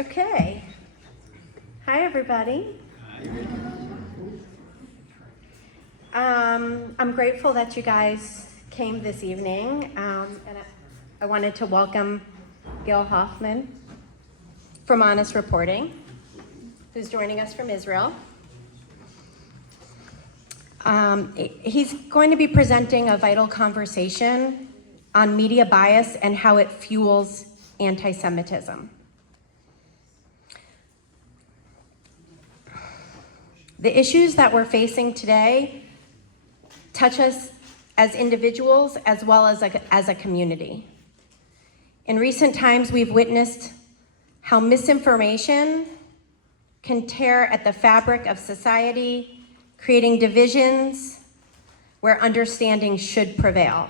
Okay. Hi, everybody. I'm grateful that you guys came this evening, and I wanted to welcome Gil Hoffman from HonestReporting, who's joining us from Israel. He's going to be presenting a vital conversation on media bias and how it fuels anti-Semitism. The issues that we're facing today touch us as individuals as well as a community. In recent times, we've witnessed how misinformation can tear at the fabric of society, creating divisions where understanding should prevail.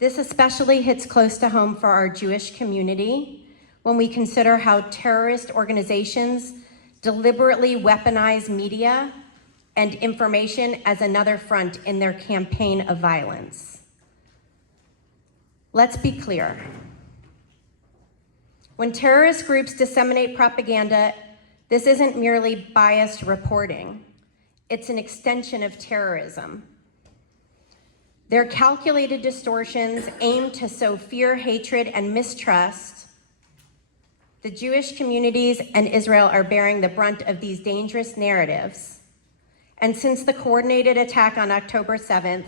This especially hits close to home for our Jewish community when we consider how terrorist organizations deliberately weaponize media and information as another front in their campaign of violence. Let's be clear. When terrorist groups disseminate propaganda, this isn't merely biased reporting. It's an extension of terrorism. Their calculated distortions aim to sow fear, hatred, and mistrust. The Jewish communities and Israel are bearing the brunt of these dangerous narratives. And since the coordinated attack on October 7th,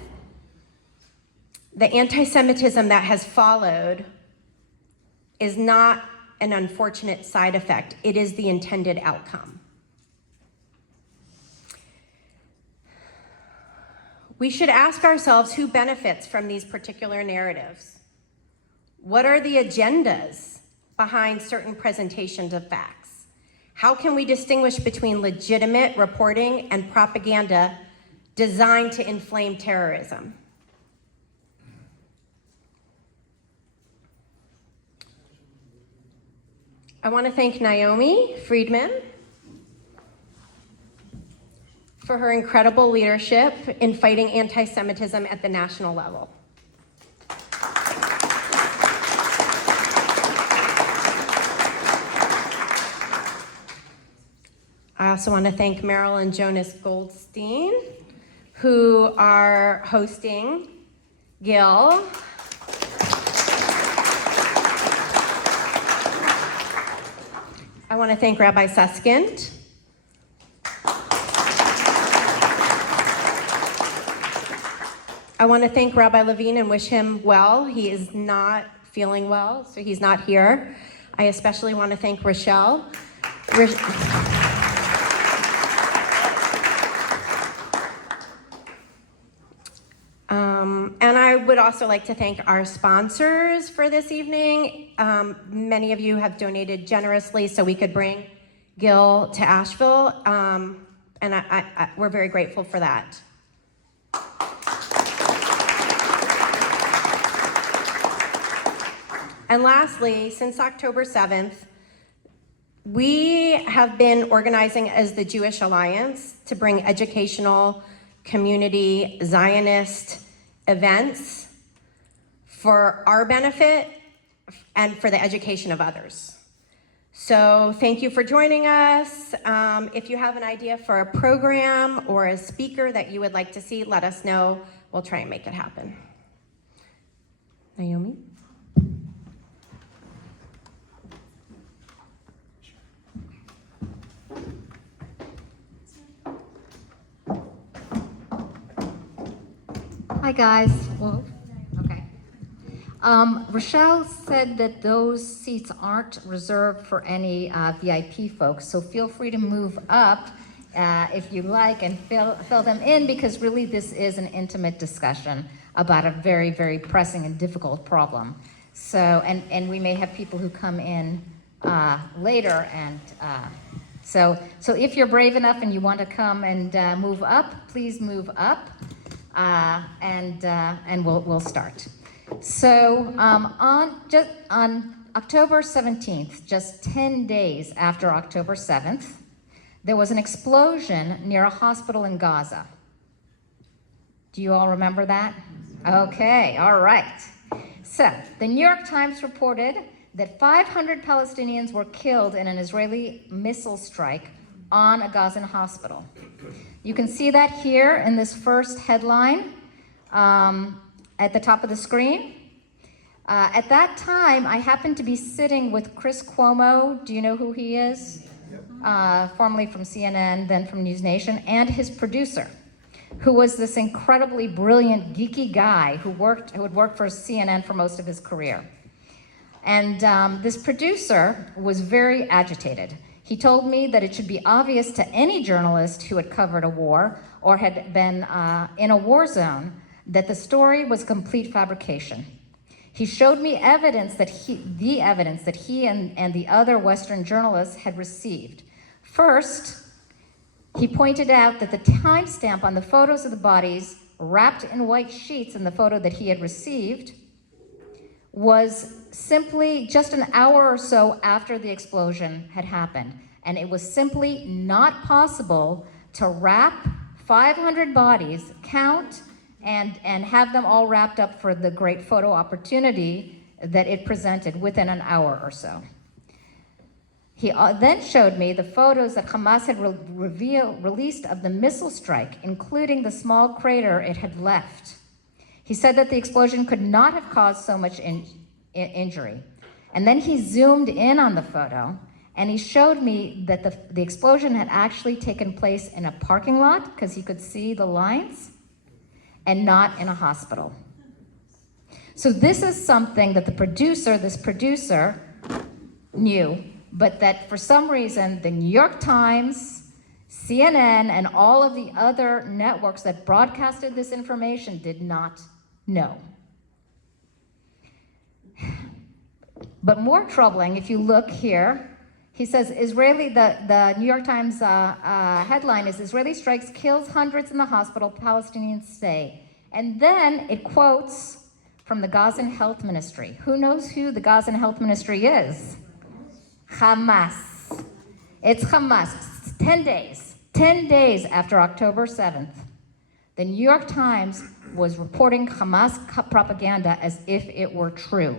the anti-Semitism that has followed is not an unfortunate side effect. It is the intended outcome. We should ask ourselves who benefits from these particular narratives. What are the agendas behind certain presentations of facts? How can we distinguish between legitimate reporting and propaganda designed to inflame terrorism? I want to thank Naomi Friedman for her incredible leadership in fighting anti-Semitism at the national level. I also want to thank Meryl and Jonas Goldstein, who are hosting Gil. I want to thank Rabbi Suskind. I want to thank Rabbi Levine and wish him well. He is not feeling well, so he's not here. I especially want to thank Rochelle. And I would also like to thank our sponsors for this evening. Many of you have donated generously so we could bring Gil to Asheville, and we're very grateful for that. And lastly, since October 7th, we have been organizing as the Jewish Alliance to bring educational, community, Zionist events for our benefit and for the education of others. So thank you for joining us. If you have an idea for a program or a speaker that you would like to see, let us know. We'll try and make it happen. Naomi? Hi, guys. Well, okay. Rochelle said that those seats aren't reserved for any VIP folks, so feel free to move up if you like and fill them in, because really this is an intimate discussion about a very, very pressing and difficult problem. So, and we may have people who come in later, and so if you're brave enough and you want to come and move up, please move up. And we'll start. So on October 17th, just 10 days after October 7th, there was an explosion near a hospital in Gaza. Do you all remember that? Okay, all right. So the New York Times reported that 500 Palestinians were killed in an Israeli missile strike on a Gazan hospital. You can see that here in this first headline at the top of the screen. At that time, I happened to be sitting with Chris Cuomo. Do you know who he is? Formerly from CNN, then from News Nation, and his producer, who was this incredibly brilliant, geeky guy who had worked for CNN for most of his career. And this producer was very agitated. He told me that it should be obvious to any journalist who had covered a war or had been in a war zone that the story was complete fabrication. He showed me evidence that he and the other Western journalists had received. First, he pointed out that the timestamp on the photos of the bodies wrapped in white sheets in the photo that he had received was simply just an hour or so after the explosion had happened. And it was simply not possible to wrap 500 bodies, count, and have them all wrapped up for the great photo opportunity that it presented within an hour or so. He then showed me the photos that Hamas had released of the missile strike, including the small crater it had left. He said that the explosion could not have caused so much injury. And then he zoomed in on the photo, and he showed me that the explosion had actually taken place in a parking lot, because he could see the lines, and not in a hospital. So this is something that this producer knew, but that for some reason the New York Times, CNN, and all of the other networks that broadcasted this information did not know. But more troubling, if you look here, he says, the New York Times headline is, Israeli strikes kills hundreds in the hospital, Palestinians say. And then it quotes from the Gazan Health Ministry. Who knows who the Gazan Health Ministry is? Hamas. It's Hamas. 10 days after October 7th, the New York Times was reporting Hamas propaganda as if it were true.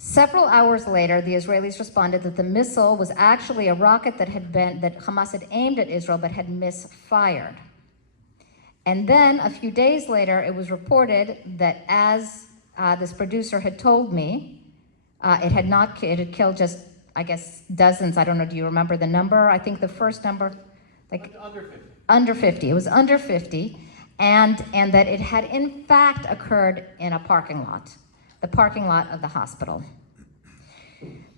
Several hours later, the Israelis responded that the missile was actually a rocket that Hamas had aimed at Israel but had misfired. And then a few days later, it was reported that, as this producer had told me, it had killed just, I guess, dozens. I don't know, do you remember the number? I think the first number, like under 50. Under 50. It was under 50, and that it had in fact occurred in a parking lot, the parking lot of the hospital.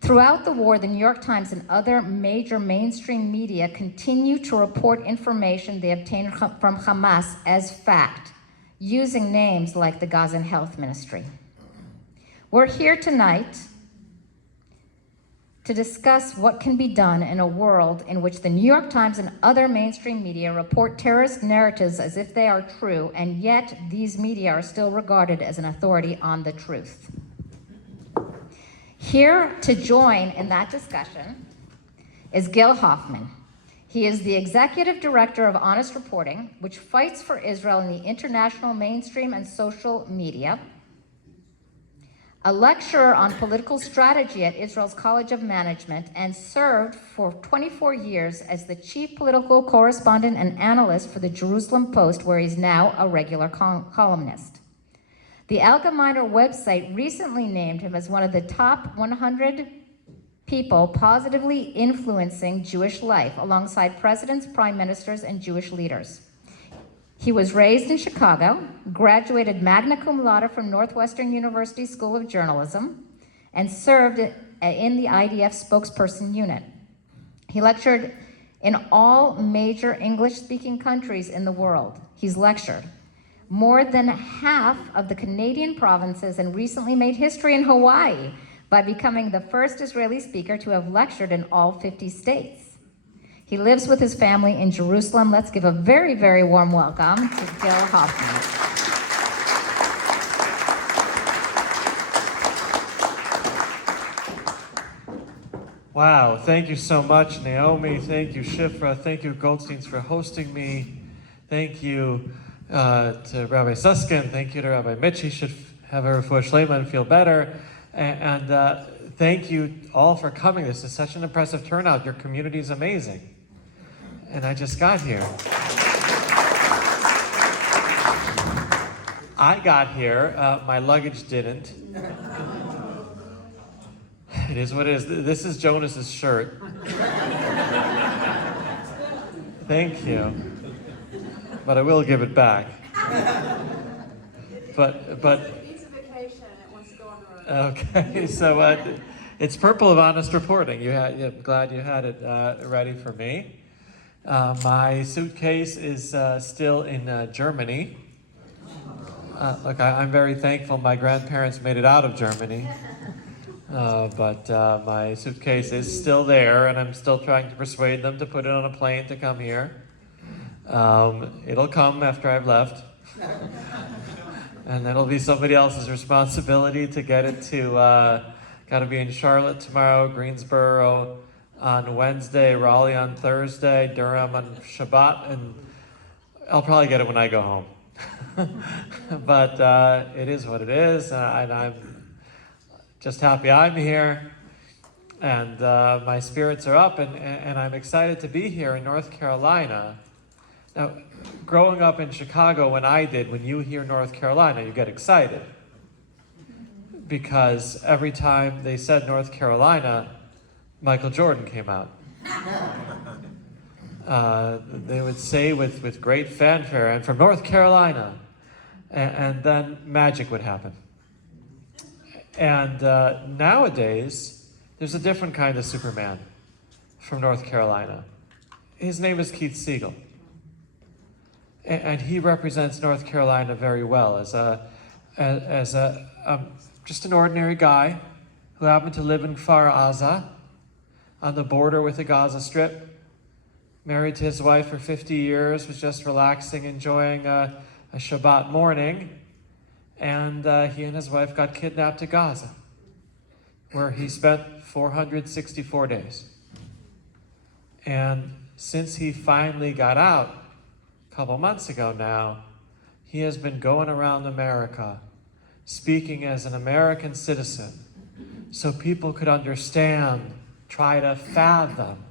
Throughout the war, the New York Times and other major mainstream media continue to report information they obtained from Hamas as fact, using names like the Gazan Health Ministry. We're here tonight to discuss what can be done in a world in which the New York Times and other mainstream media report terrorist narratives as if they are true, and yet these media are still regarded as an authority on the truth. Here to join in that discussion is Gil Hoffman. He is the executive director of Honest Reporting, which fights for Israel in the international mainstream and social media, a lecturer on political strategy at Israel's College of Management, and served for 24 years as the chief political correspondent and analyst for the Jerusalem Post, where he's now a regular columnist. The Allgemeiner website recently named him as one of the top 100 people positively influencing Jewish life, alongside presidents, prime ministers, and Jewish leaders. He was raised in Chicago, graduated magna cum laude from Northwestern University School of Journalism, and served in the IDF spokesperson unit. He lectured in all major English-speaking countries in the world. He's lectured more than half of the Canadian provinces, and recently made history in Hawaii by becoming the first Israeli speaker to have lectured in all 50 states. He lives with his family in Jerusalem. Let's give a very, very warm welcome to Gil Hoffman. Wow, thank you so much, Naomi. Thank you, Shifra. Thank you, Goldsteins, for hosting me. Thank you to Rabbi Susskind. Thank you to Rabbi Mitch. He should have a refuah shlema and feel better. And thank you all for coming. This is such an impressive turnout. Your community is amazing. And I just got here. I got here, my luggage didn't. It is what it is. This is Jonas's shirt. Thank you. But I will give it back. But It's a vacation and it wants to go on the road. okay, so it's purple of Honest Reporting. I'm glad you had it ready for me. My suitcase is still in Germany. Look, I'm very thankful my grandparents made it out of Germany. But my suitcase is still there, and I'm still trying to persuade them to put it on a plane to come here. It'll come after I've left. And then it'll be somebody else's responsibility to get it to, got to be in Charlotte tomorrow, Greensboro on Wednesday, Raleigh on Thursday, Durham on Shabbat, and I'll probably get it when I go home. But it is what it is, and I'm just happy I'm here, and my spirits are up, and I'm excited to be here in North Carolina. Now, growing up in Chicago when you hear North Carolina, you get excited. Because every time they said North Carolina, Michael Jordan came out. They would say with great fanfare, and from North Carolina, and then magic would happen. And nowadays, there's a different kind of Superman from North Carolina. His name is Keith Siegel. And he represents North Carolina very well as just an ordinary guy who happened to live in Kfar Aza, on the border with the Gaza Strip. Married to his wife for 50 years, was just relaxing, enjoying a Shabbat morning. And he and his wife got kidnapped to Gaza, where he spent 464 days. And since he finally got out, a couple months ago now, he has been going around America, speaking as an American citizen, so people could understand, try to fathom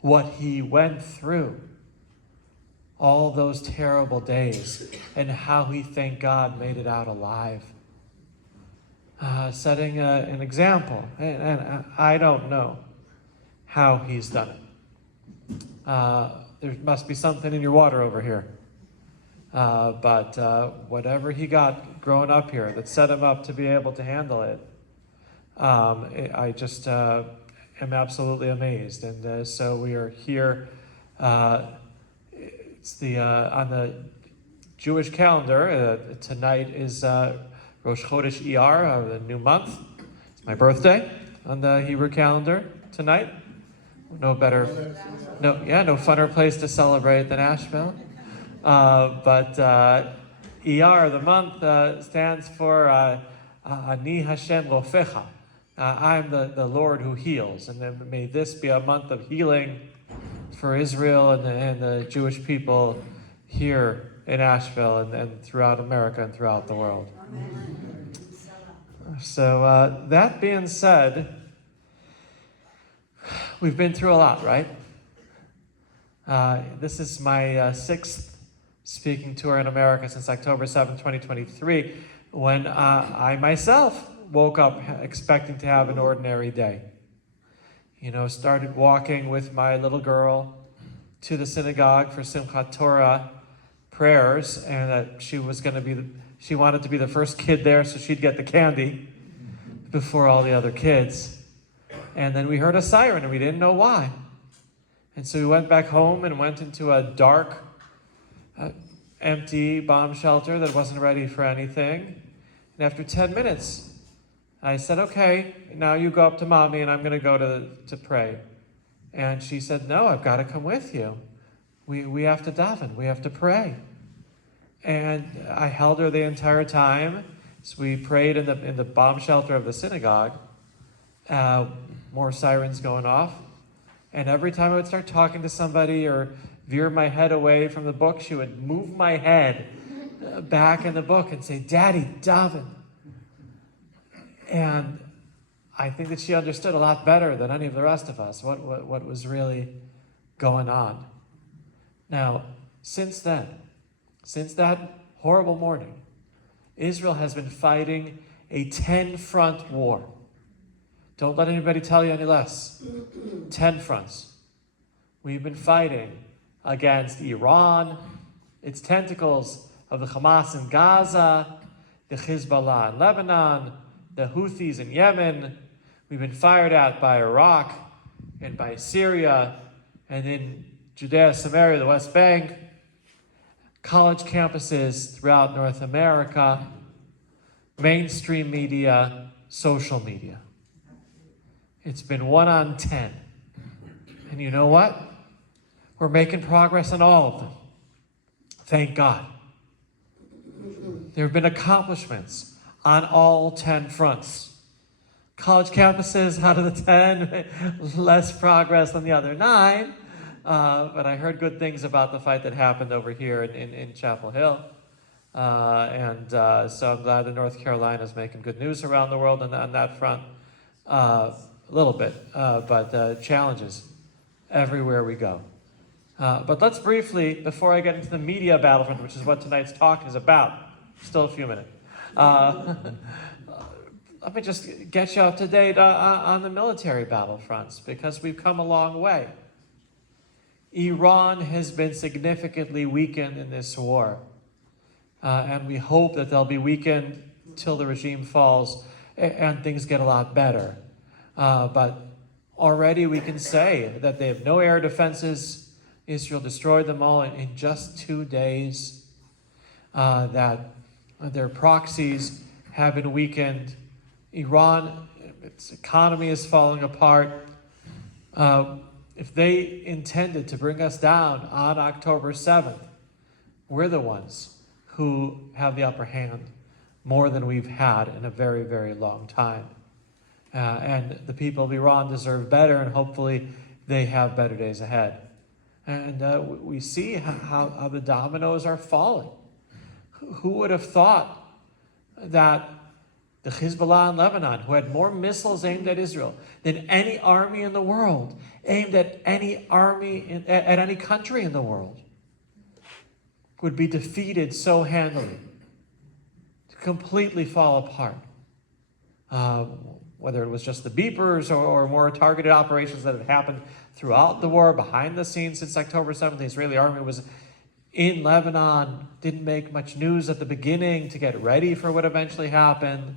what he went through all those terrible days, and how he, thank God, made it out alive. Setting an example, and I don't know how he's done it. There must be something in your water over here. But whatever he got growing up here that set him up to be able to handle it, I just am absolutely amazed. And so we are here. It's on the Jewish calendar. Tonight is Rosh Chodesh Iyar, the new month. It's my birthday on the Hebrew calendar tonight. No funner place to celebrate than Asheville. But Iyar, the month, stands for Ani Hashem Rofecha. I'm the Lord who heals, and then may this be a month of healing for Israel and the Jewish people here in Asheville and throughout America and throughout the world. Amen. So that being said, we've been through a lot, right? This is my sixth speaking tour in America since October 7, 2023, when I myself woke up expecting to have an ordinary day. Started walking with my little girl to the synagogue for Simchat Torah prayers, and she wanted to be the first kid there so she'd get the candy before all the other kids. And then we heard a siren and we didn't know why. And so we went back home and went into a dark, empty bomb shelter that wasn't ready for anything. And after 10 minutes, I said, okay, now you go up to mommy and I'm going to go to pray. And she said, no, I've got to come with you. We have to daven. We have to pray. And I held her the entire time. So we prayed in the bomb shelter of the synagogue. More sirens going off. And every time I would start talking to somebody or veer my head away from the book, she would move my head back in the book and say, "Daddy, David." And I think that she understood a lot better than any of the rest of us what was really going on. Now, since then, since that horrible morning, Israel has been fighting a 10-front war. Don't let anybody tell you any less. 10 fronts. We've been fighting against Iran, its tentacles of the Hamas in Gaza, the Hezbollah in Lebanon, the Houthis in Yemen. We've been fired at by Iraq and by Syria, and in Judea, Samaria, the West Bank, college campuses throughout North America, mainstream media, social media. It's been 1 on 10. And you know what? We're making progress on all of them. Thank God. There have been accomplishments on all 10 fronts. College campuses out of the 10, less progress than the other 9. But I heard good things about the fight that happened over here in Chapel Hill. So I'm glad that North Carolina is making good news around the world on that front. A little bit, but challenges everywhere we go. But let's briefly, before I get into the media battlefront, which is what tonight's talk is about, still a few minutes, let me just get you up to date on the military battlefronts, because we've come a long way. Iran has been significantly weakened in this war, and we hope that they'll be weakened till the regime falls and things get a lot better. But already we can say that they have no air defenses. Israel destroyed them all in just 2 days. That their proxies have been weakened. Iran, its economy is falling apart. If they intended to bring us down on October 7th, we're the ones who have the upper hand more than we've had in a very, very long time. And the people of Iran deserve better, and hopefully they have better days ahead. And we see how the dominoes are falling. Who would have thought that the Hezbollah in Lebanon, who had more missiles aimed at Israel than any army in the world, aimed at any army, at any country in the world, would be defeated so handily, to completely fall apart. Whether it was just the beepers or more targeted operations that had happened throughout the war, behind the scenes since October 7th, the Israeli army was in Lebanon, didn't make much news at the beginning to get ready for what eventually happened,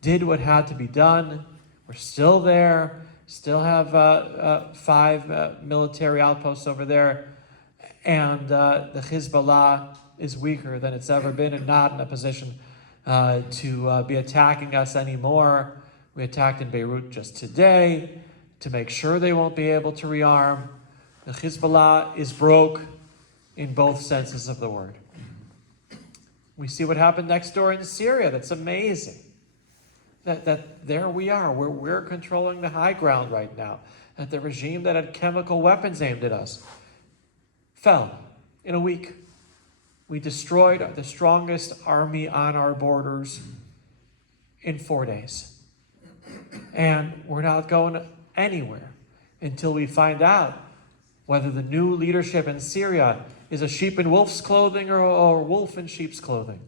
did what had to be done. We're still there, still have 5 military outposts over there, and the Hezbollah is weaker than it's ever been and not in a position to be attacking us anymore. We attacked in Beirut just today to make sure they won't be able to rearm. The Hezbollah is broke in both senses of the word. We see what happened next door in Syria. That's amazing. That there we are, we're controlling the high ground right now. That the regime that had chemical weapons aimed at us fell in a week. We destroyed the strongest army on our borders in 4 days. And we're not going anywhere until we find out whether the new leadership in Syria is a sheep in wolf's clothing or wolf in sheep's clothing.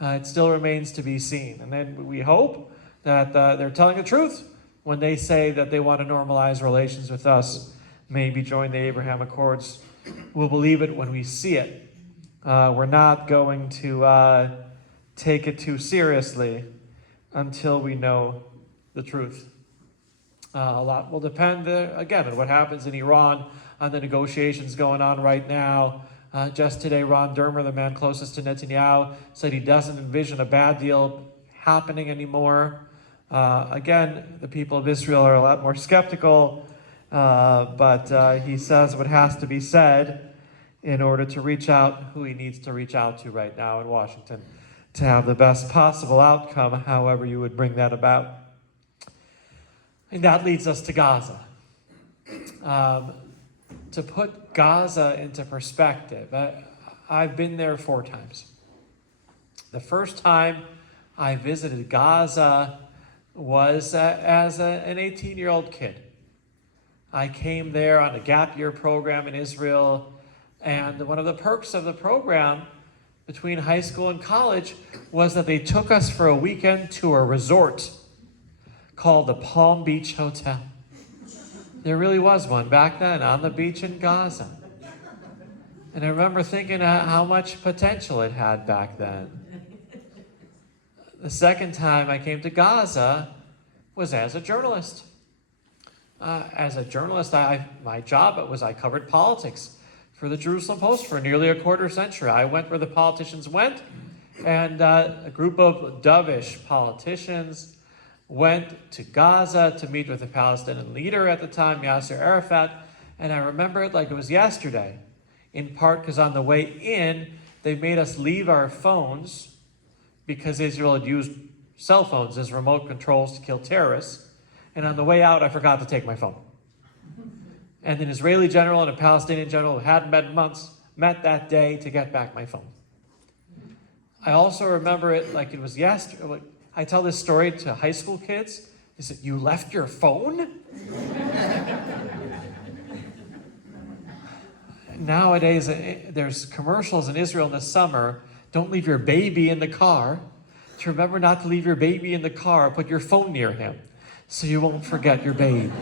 It still remains to be seen. And then we hope that they're telling the truth when they say that they want to normalize relations with us, maybe join the Abraham Accords. We'll believe it when we see it. We're not going to take it too seriously until we know the truth. A lot will depend, again, on what happens in Iran, on the negotiations going on right now. Just today, Ron Dermer, the man closest to Netanyahu, said he doesn't envision a bad deal happening anymore. Again, the people of Israel are a lot more skeptical, but he says what has to be said in order to reach out who he needs to reach out to right now in Washington to have the best possible outcome, however you would bring that about. And that leads us to Gaza. To put Gaza into perspective, I've been there 4 times. The first time I visited Gaza was as an 18-year-old kid. I came there on a gap year program in Israel, and one of the perks of the program between high school and college was that they took us for a weekend to a resort called the Palm Beach Hotel. There really was one back then on the beach in Gaza. And I remember thinking how much potential it had back then. The second time I came to Gaza was as a journalist. As a journalist, my job was I covered politics for the Jerusalem Post for nearly a quarter century. I went where the politicians went, and a group of dovish politicians went to Gaza to meet with the Palestinian leader at the time, Yasser Arafat, and I remember it like it was yesterday, in part because on the way in, they made us leave our phones because Israel had used cell phones as remote controls to kill terrorists, and on the way out, I forgot to take my phone. And an Israeli general and a Palestinian general who hadn't met in months met that day to get back my phone. I also remember it like it was yesterday. I tell this story to high school kids. They said, "You left your phone?" Nowadays, there's commercials in Israel in the summer. Don't leave your baby in the car. To remember not to leave your baby in the car, put your phone near him so you won't forget your baby.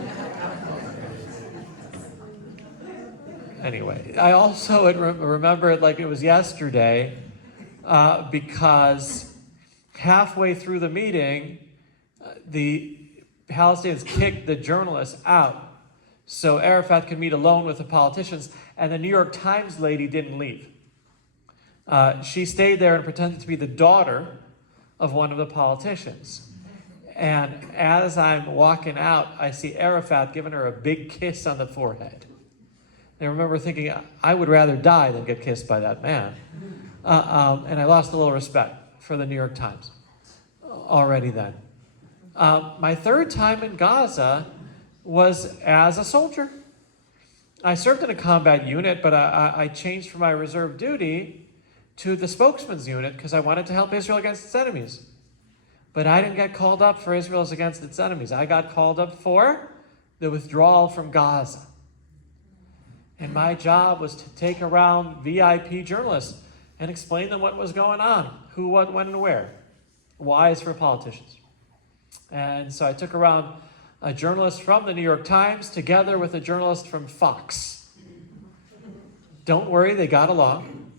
Anyway, I also remember it like it was yesterday because halfway through the meeting, the Palestinians kicked the journalists out so Arafat could meet alone with the politicians, and the New York Times lady didn't leave. She stayed there and pretended to be the daughter of one of the politicians. And as I'm walking out, I see Arafat giving her a big kiss on the forehead. And I remember thinking, I would rather die than get kissed by that man. And I lost a little respect for the New York Times already then. My third time in Gaza was as a soldier. I served in a combat unit, but I changed from my reserve duty to the spokesman's unit because I wanted to help Israel against its enemies. But I didn't get called up for Israel against its enemies. I got called up for the withdrawal from Gaza. And my job was to take around VIP journalists and explain them what was going on, who, what, when, and where. Why is for politicians. And so I took around a journalist from the New York Times together with a journalist from Fox. Don't worry, they got along.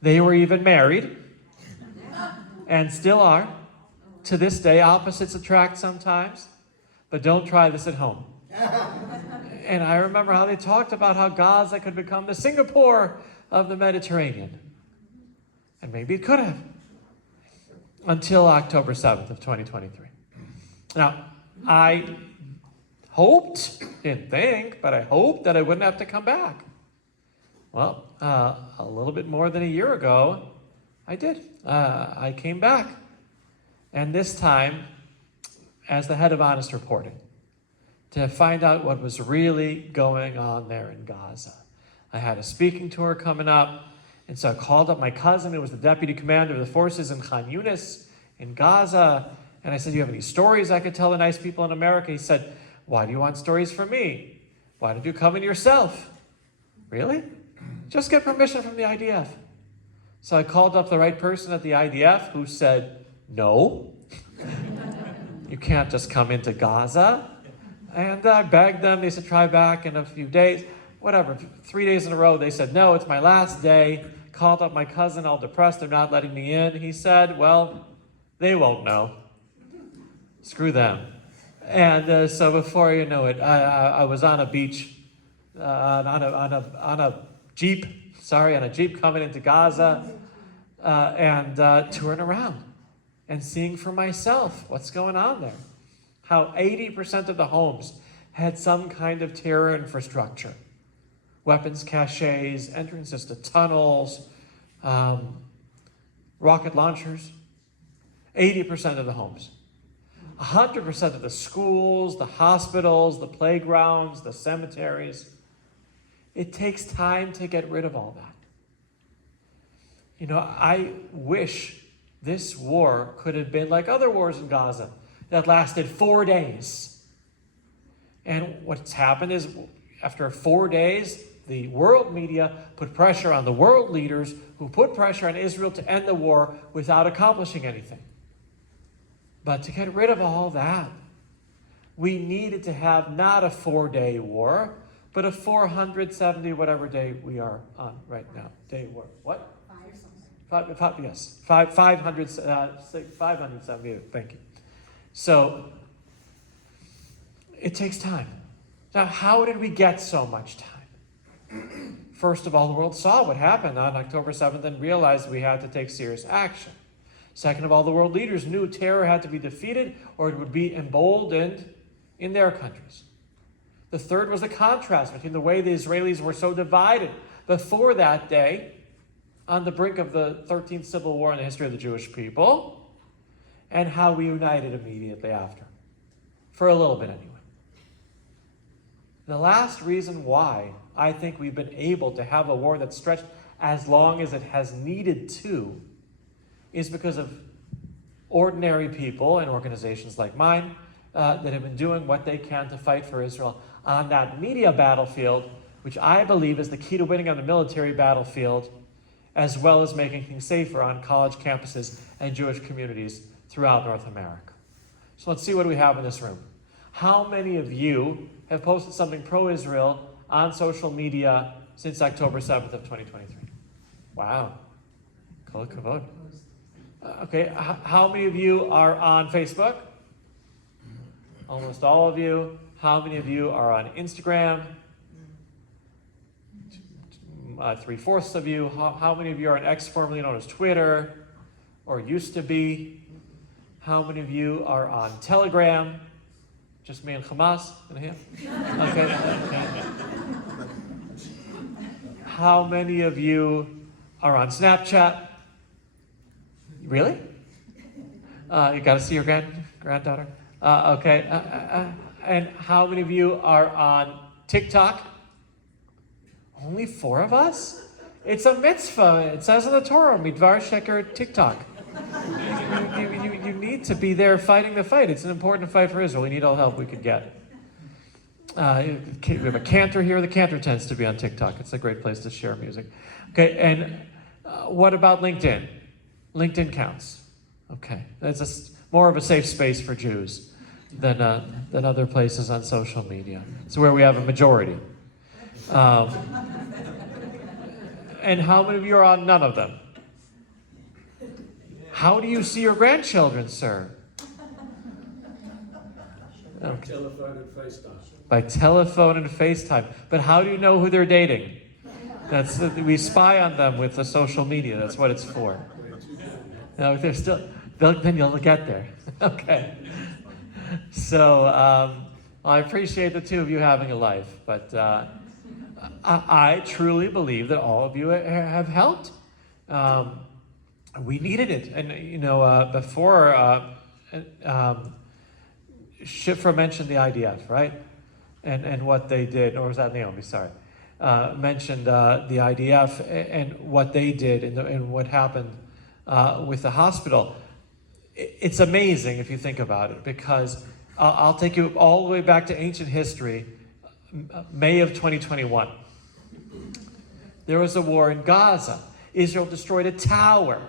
They were even married and still are. To this day, opposites attract sometimes, but don't try this at home. And I remember how they talked about how Gaza could become the Singapore of the Mediterranean. And maybe it could have. Until October 7th of 2023. Now, I hoped, didn't think, but I hoped that I wouldn't have to come back. Well, a little bit more than a year ago, I did. I came back. And this time, as the head of Honest Reporting, to find out what was really going on there in Gaza. I had a speaking tour coming up, and so I called up my cousin, who was the deputy commander of the forces in Khan Yunis in Gaza, and I said, "Do you have any stories I could tell the nice people in America?" He said, "Why do you want stories from me? Why don't you come in yourself?" Really? Just get permission from the IDF. So I called up the right person at the IDF who said, "No, you can't just come into Gaza." And I begged them. They said, "Try back in a few days." Whatever, 3 days in a row, they said, "No, it's my last day." Called up my cousin, all depressed, they're not letting me in. He said, "Well, they won't know. Screw them." And so before you know it, I was on a beach, on a jeep coming into Gaza, and touring around and seeing for myself what's going on there. How 80% of the homes had some kind of terror infrastructure. Weapons caches, entrances to tunnels, rocket launchers. 80% of the homes. 100% of the schools, the hospitals, the playgrounds, the cemeteries. It takes time to get rid of all that. You know, I wish This war could have been like other wars in Gaza that lasted 4 days. And what's happened is, after 4 days, the world media put pressure on the world leaders who put pressure on Israel to end the war without accomplishing anything. But to get rid of all that, we needed to have not a 4-day war, but a 470 whatever day we are on right now. Day war. What? 570. Thank you. So it takes time. Now, how did we get so much time? First of all, the world saw what happened on October 7th and realized we had to take serious action. Second of all, the world leaders knew terror had to be defeated or it would be emboldened in their countries. The third was the contrast between the way the Israelis were so divided before that day, on the brink of the 13th civil war in the history of the Jewish people, and how we united immediately after. For a little bit anyway. The last reason why I think we've been able to have a war that's stretched as long as it has needed to is because of ordinary people and organizations like mine that have been doing what they can to fight for Israel on that media battlefield, which I believe is the key to winning on the military battlefield, as well as making things safer on college campuses and Jewish communities throughout North America. So let's see what we have in this room. How many of you have posted something pro-Israel on social media since October 7th of 2023? Wow. Kol kavod. Okay, how many of you are on Facebook? Almost all of you. How many of you are on Instagram? 3/4 of you. How many of you are on X, formerly known as Twitter, or used to be? How many of you are on Telegram? Just me and Hamas in here? Okay. How many of you are on Snapchat? Really? You got to see your granddaughter? Okay. And how many of you are on TikTok? Only 4 of us? It's a mitzvah. It says in the Torah, midvar sheker TikTok. You need to be there fighting the fight. It's an important fight for Israel. We need all the help we could get. We have a cantor here. The cantor tends to be on TikTok. It's a great place to share music. Okay, and what about LinkedIn? LinkedIn counts. Okay, that's more of a safe space for Jews than other places on social media. It's where we have a majority. And how many of you are on none of them? How do you see your grandchildren, sir? Okay. Telephone and FaceTime. By telephone and FaceTime. But how do you know who they're dating? We spy on them with the social media. That's what it's for. No, they're still. Then you'll get there. Okay. So I appreciate the two of you having a life, but I truly believe that all of you have helped. We needed it, and before Shifra mentioned the IDF, right, and what they did, or was that Naomi? Sorry, mentioned the IDF and what they did and what happened with the hospital. It's amazing if you think about it, because I'll take you all the way back to ancient history. May of 2021, there was a war in Gaza. Israel destroyed a tower.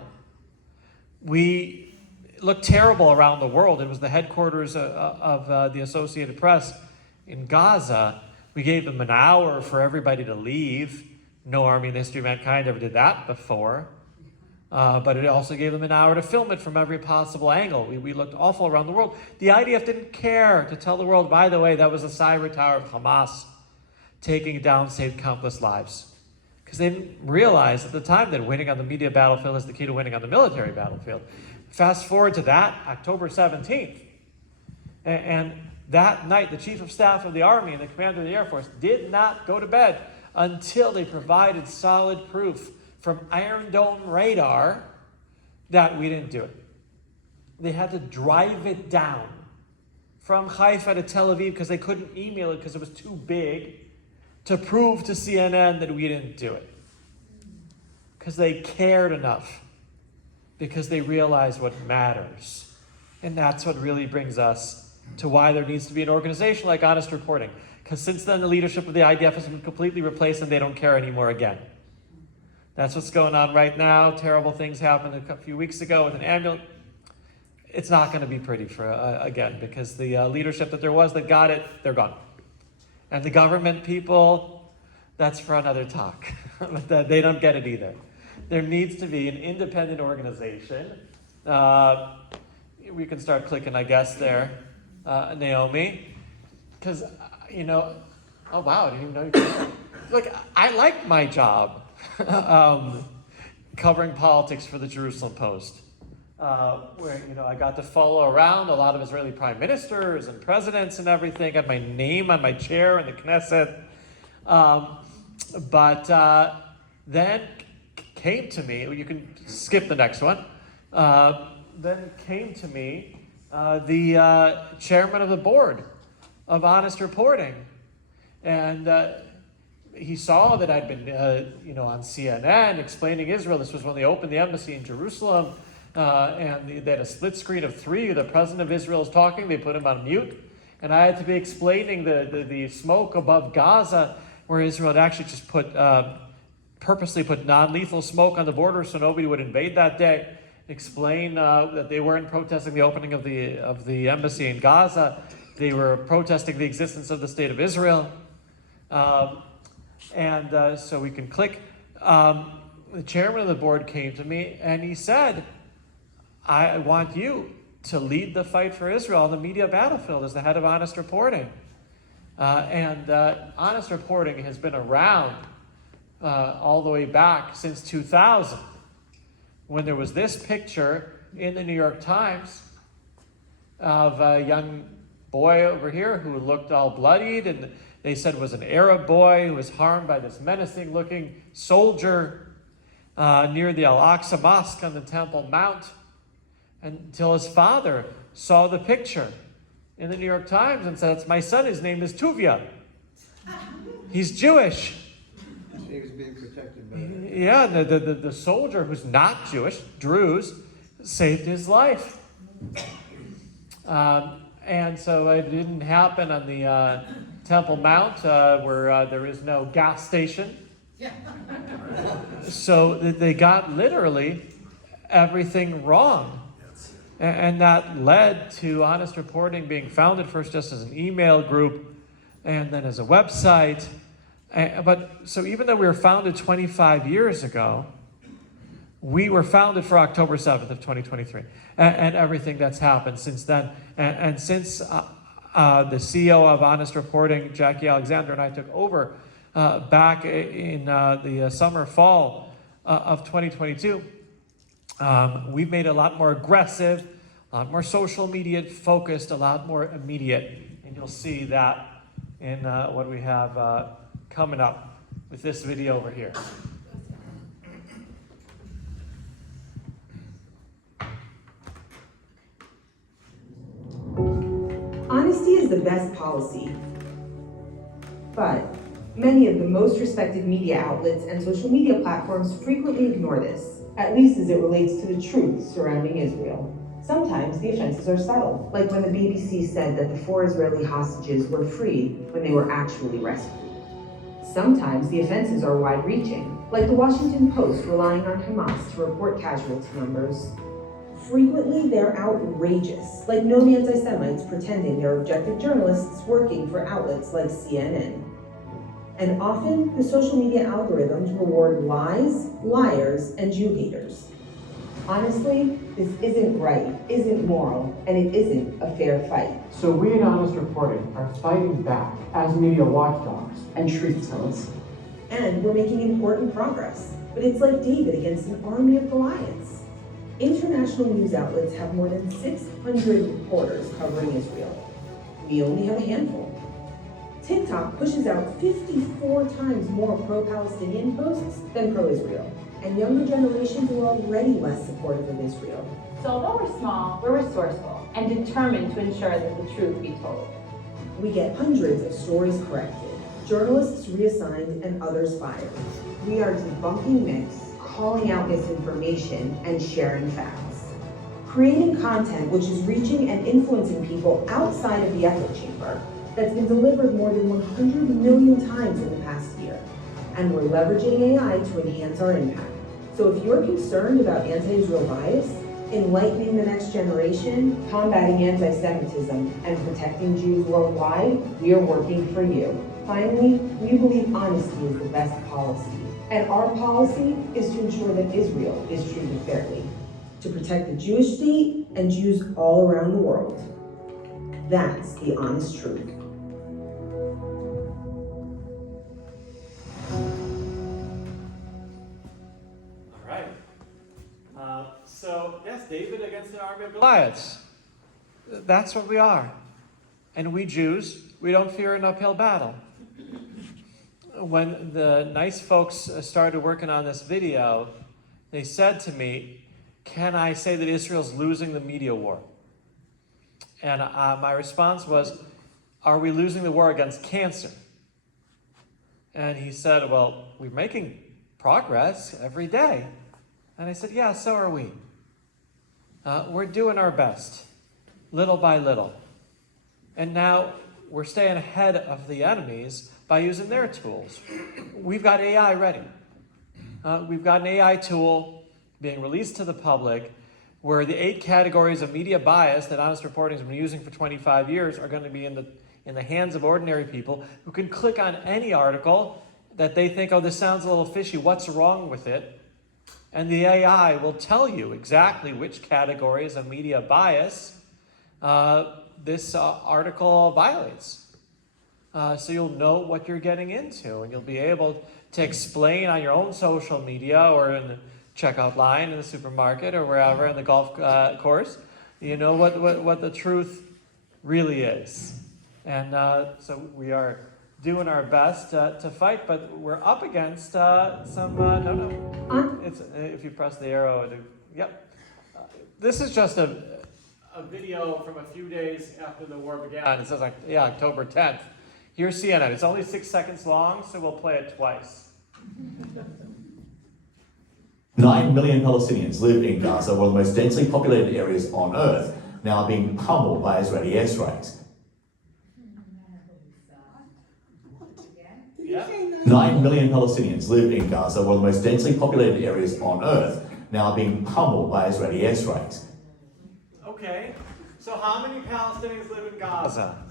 We looked terrible around the world. It was the headquarters of the Associated Press in Gaza. We gave them an hour for everybody to leave. No army in the history of mankind ever did that before. But it also gave them an hour to film it from every possible angle. We looked awful around the world. The IDF didn't care to tell the world, by the way, that was the cyber tower of Hamas. Taking it down saved countless lives. Because they didn't realize at the time that winning on the media battlefield is the key to winning on the military battlefield. Fast forward to that, October 17th. And that night, the Chief of Staff of the Army and the Commander of the Air Force did not go to bed until they provided solid proof from Iron Dome radar that we didn't do it. They had to drive it down from Haifa to Tel Aviv because they couldn't email it because it was too big to prove to CNN that we didn't do it. Because they cared enough. because they realize what matters. And that's what really brings us to why there needs to be an organization like Honest Reporting. Because since then, the leadership of the IDF has been completely replaced and they don't care anymore again. That's what's going on right now. Terrible things happened a few weeks ago with an ambulance. It's not going to be pretty for again, because the leadership that there was that got it, they're gone. And the government people, that's for another talk. But they don't get it either. There needs to be an independent organization. We can start clicking, I guess, there, Naomi. Because, you know, oh wow, I didn't even know you could. Look, I like my job. Covering politics for the Jerusalem Post, where, you know, I got to follow around a lot of Israeli prime ministers and presidents and everything, had my name on my chair in the Knesset. But then came to me, you can skip the next one, then came to me the chairman of the board of Honest Reporting. And he saw that I'd been, you know, on CNN explaining Israel. This was when they opened the embassy in Jerusalem, and they had a split screen of 3. The president of Israel is talking. They put him on mute, and I had to be explaining the smoke above Gaza, where Israel had actually just purposely put non-lethal smoke on the border so nobody would invade that day. Explain that they weren't protesting the opening of the embassy in Gaza. They were protesting the existence of the state of Israel. So we can click. The chairman of the board came to me and he said, I want you to lead the fight for Israel on the media battlefield as the head of Honest Reporting. Honest Reporting has been around all the way back since 2000, when there was this picture in the New York Times of a young boy over here who looked all bloodied, and they said was an Arab boy who was harmed by this menacing-looking soldier near the Al-Aqsa Mosque on the Temple Mount, until his father saw the picture in the New York Times and said, "It's my son, his name is Tuvia. He's Jewish." He was being protected by that. Yeah, the soldier who's not Jewish, Druze, saved his life. And so it didn't happen on the Temple Mount, where there is no gas station. So they got literally everything wrong. And that led to Honest Reporting being founded first just as an email group and then as a website. So even though we were founded 25 years ago, we were founded for October 7th of 2023. And everything that's happened since then. And since the CEO of Honest Reporting, Jackie Alexander, and I took over back in the summer, fall of 2022, we've made it a lot more aggressive, a lot more social media focused, a lot more immediate. And you'll see that in what we have coming up with this video over here. Honesty is the best policy, but many of the most respected media outlets and social media platforms frequently ignore this, at least as it relates to the truth surrounding Israel. Sometimes the offenses are subtle, like when the BBC said that the 4 Israeli hostages were freed when they were actually rescued. Sometimes the offenses are wide-reaching, like the Washington Post relying on Hamas to report casualty numbers. Frequently, they're outrageous, like known anti-Semites pretending they're objective journalists working for outlets like CNN. And often, the social media algorithms reward lies, liars, and Jew haters. Honestly, this isn't right, isn't moral, and it isn't a fair fight. So we at Honest Reporting are fighting back as media watchdogs And truth tellers. And we're making important progress, but it's like David against an army of Goliaths. International news outlets have more than 600 reporters covering Israel. We only have a handful. TikTok pushes out 54 times more pro-Palestinian posts than pro-Israel, and younger generations are already less supportive of Israel. So although we're small, we're resourceful and determined to ensure that the truth be told. We get hundreds of stories corrected, journalists reassigned, and others fired. We are debunking myths, calling out misinformation, and sharing facts. Creating content which is reaching and influencing people outside of the echo chamber that's been delivered more than 100 million times in the past year. And we're leveraging AI to enhance our impact. So if you're concerned about anti-Israel bias, enlightening the next generation, combating anti-Semitism, and protecting Jews worldwide, we are working for you. Finally, we believe honesty is the best policy. And our policy is to ensure that Israel is treated fairly, to protect the Jewish state and Jews all around the world. That's the honest truth. All right. So, yes, David against the army of Goliaths. That's what we are. And we Jews, we don't fear an uphill battle. When the nice folks started working on this video, they said to me, can I say that Israel's losing the media war? And my response was, are we losing the war against cancer? And he said, well, we're making progress every day. And I said, yeah, so are we. We're doing our best, little by little. And now we're staying ahead of the enemies by using their tools. We've got AI ready. We've got an AI tool being released to the public where the 8 categories of media bias that Honest Reporting has been using for 25 years are going to be in the hands of ordinary people who can click on any article that they think, oh, this sounds a little fishy, what's wrong with it? And the AI will tell you exactly which categories of media bias this article violates. So you'll know what you're getting into, and you'll be able to explain on your own social media or in the checkout line in the supermarket or wherever in the golf course, you know what the truth really is. And so we are doing our best to fight, but we're up against some, it's, if you press the arrow, yep. This is just a video from a few days after the war began. It says, yeah, October 10th. Here's CNN. It's only 6 seconds long, so we'll play it twice. 9 million Palestinians live in Gaza, one of the most densely populated areas on Earth, now being pummeled by Israeli airstrikes. Yeah. 9 million Palestinians live in Gaza, one of the most densely populated areas on Earth, now being pummeled by Israeli airstrikes. Okay, so how many Palestinians live in Gaza?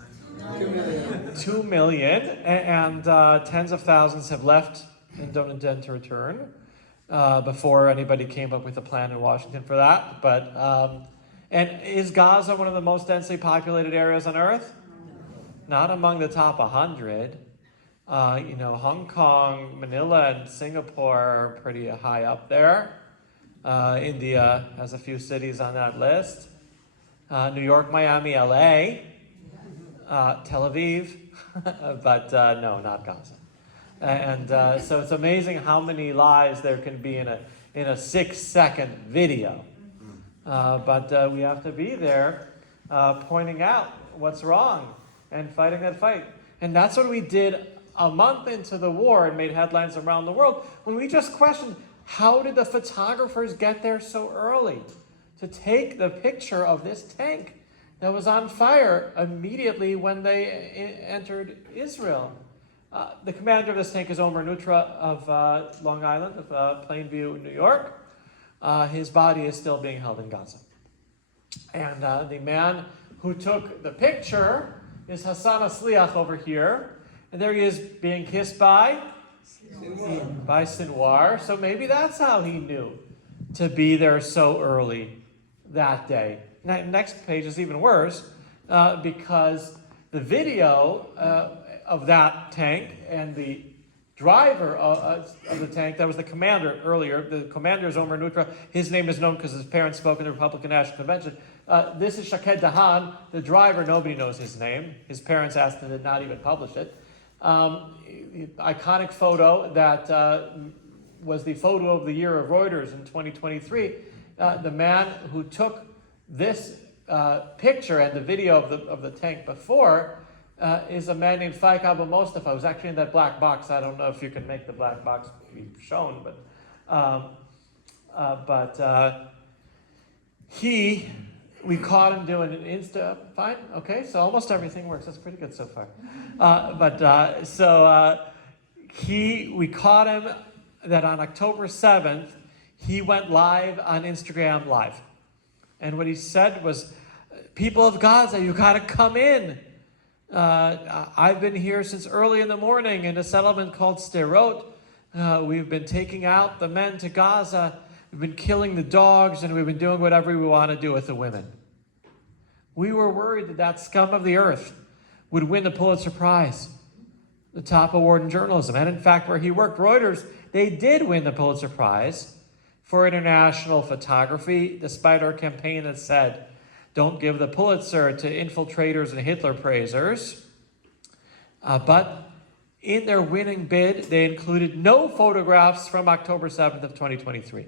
2 million. 2 million, and tens of thousands have left and don't intend to return before anybody came up with a plan in Washington for that. But and is Gaza one of the most densely populated areas on Earth? Not among the top 100. You know, Hong Kong, Manila, and Singapore are pretty high up there. India has a few cities on that list. New York, Miami, LA, Tel Aviv, but no, not Gaza. And so it's amazing how many lies there can be in a 6-second video. But we have to be there pointing out what's wrong and fighting that fight. And that's what we did a month into the war and made headlines around the world when we just questioned, how did the photographers get there so early to take the picture of this tank that was on fire immediately when they entered Israel? The commander of this tank is Omer Nutra of Long Island, of Plainview, New York. His body is still being held in Gaza. And the man who took the picture is Hassan Asliach over here. And there he is being kissed by Sinwar. So maybe that's how he knew to be there so early that day. Next page is even worse because the video of that tank and the driver of the tank, that was the commander earlier. The commander is Omer Nutra. His name is known because his parents spoke in the Republican National Convention. This is Shaked Dahan. The driver, nobody knows his name. His parents asked him to not even publish it. Iconic photo that was the photo of the year of Reuters in 2023. The man who took this picture and the video of the tank before is a man named Faik Abu Mostafa, who's actually in that black box. I don't know if you can make the black box be shown, but We caught him doing an Insta, fine, okay, so almost everything works. That's pretty good so far. We caught him that on October 7th, he went live on Instagram Live. And what he said was, people of Gaza, you gotta come in. I've been here since early in the morning in a settlement called Sderot. We've been taking out the men to Gaza. We've been killing the dogs, and we've been doing whatever we want to do with the women. We were worried that that scum of the earth would win the Pulitzer Prize, the top award in journalism. And in fact, where he worked, Reuters, they did win the Pulitzer Prize for international photography, despite our campaign that said, don't give the Pulitzer to infiltrators and Hitler praisers. But in their winning bid, they included no photographs from October 7th of 2023.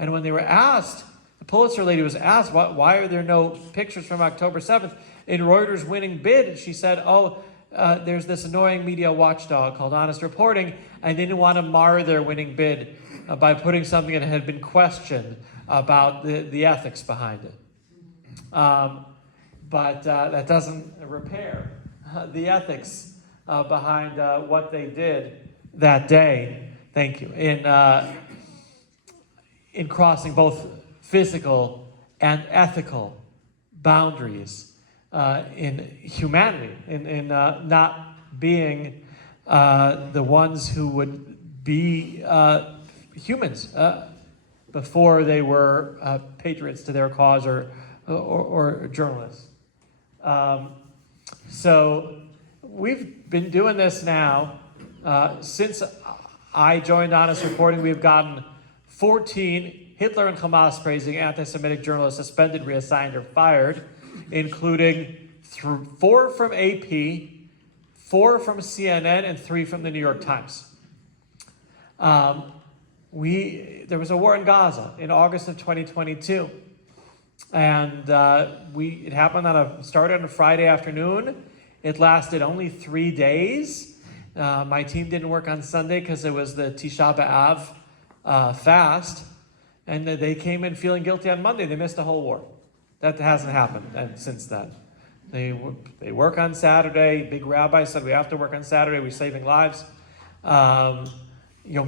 And when they were asked, the Pulitzer lady was asked, why are there no pictures from October 7th in Reuters' winning bid? She said, there's this annoying media watchdog called Honest Reporting, and they didn't want to mar their winning bid by putting something that had been questioned about the ethics behind it. But that doesn't repair the ethics behind what they did that day. Thank you. In crossing both physical and ethical boundaries in humanity, in not being the ones who would be humans before they were patriots to their cause or journalists. So we've been doing this now since I joined Honest Reporting. We've gotten 14 Hitler and Hamas praising anti-Semitic journalists suspended, reassigned, or fired, including 4 from AP, 4 from CNN, and 3 from the New York Times. There was a war in Gaza in August of 2022. And it happened started on a Friday afternoon. It lasted only 3 days. My team didn't work on Sunday because it was the Tisha B'Av fast. And they came in feeling guilty on Monday. They missed a whole war. That hasn't happened since then. They work on Saturday. Big rabbi said we have to work on Saturday. We're saving lives. Yom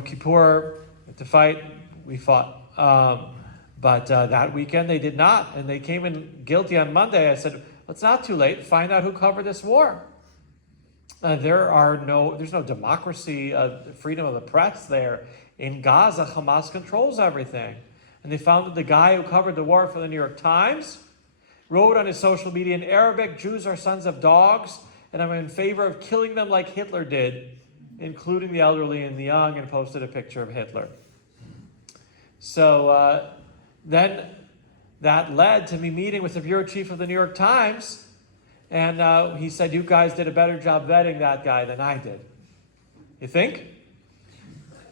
Kippur, to fight, we fought. But that weekend they did not, and they came in guilty on Monday. I said, well, it's not too late. Find out who covered this war. There's no democracy, freedom of the press there. In Gaza, Hamas controls everything. And they found that the guy who covered the war for the New York Times wrote on his social media in Arabic, Jews are sons of dogs, and I'm in favor of killing them like Hitler did, including the elderly and the young, and posted a picture of Hitler. So then that led to me meeting with the bureau chief of the New York Times, and he said, you guys did a better job vetting that guy than I did. You think?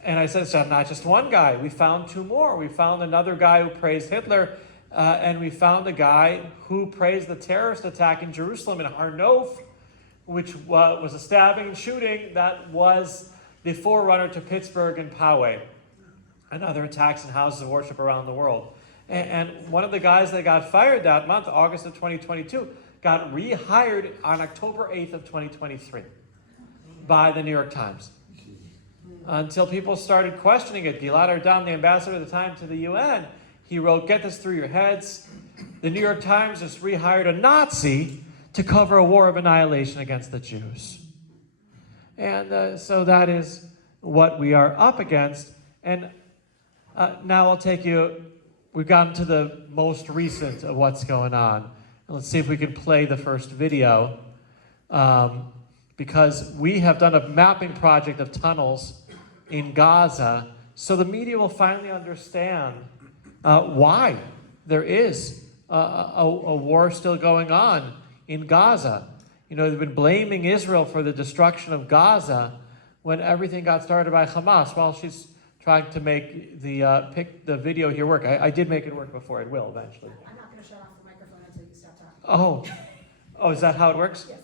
And I said, it's not just one guy. We found 2 more. We found another guy who praised Hitler, and we found a guy who praised the terrorist attack in Jerusalem in Har Nof, which was a stabbing and shooting that was the forerunner to Pittsburgh and Poway and other attacks in houses of worship around the world. And one of the guys that got fired that month, August of 2022, got rehired on October 8th of 2023 by the New York Times. Until people started questioning it. Gilad Erdan, the ambassador at the time to the UN, he wrote, get this through your heads. The New York Times just rehired a Nazi to cover a war of annihilation against the Jews. And so that is what we are up against. And now I'll take you, we've gotten to the most recent of what's going on. And let's see if we can play the first video. Because we have done a mapping project of tunnels in Gaza, so the media will finally understand why there is a war still going on in Gaza. You know, they've been blaming Israel for the destruction of Gaza when everything got started by Hamas. Well, she's trying to make the video here work. I did make it work before. It will eventually. I'm not going to shut off the microphone until you stop talking. Oh, is that how it works? Yes.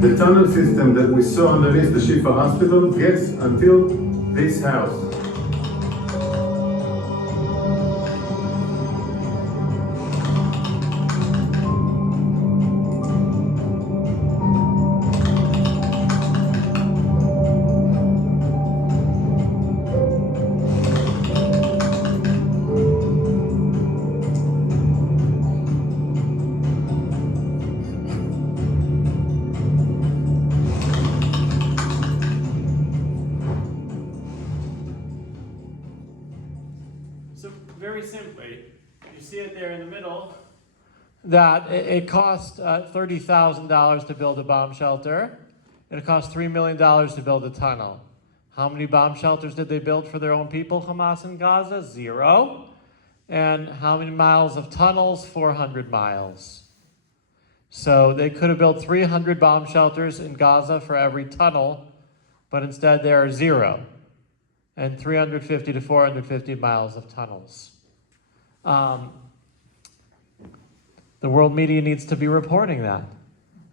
The tunnel system that we saw underneath the Shifa Hospital gets until this house. So very simply, you see it there in the middle, that it cost $30,000 to build a bomb shelter. It cost $3 million to build a tunnel. How many bomb shelters did they build for their own people, Hamas in Gaza? 0. And how many miles of tunnels? 400 miles. So they could have built 300 bomb shelters in Gaza for every tunnel, but instead there are 0. And 350 to 450 miles of tunnels. The world media needs to be reporting that.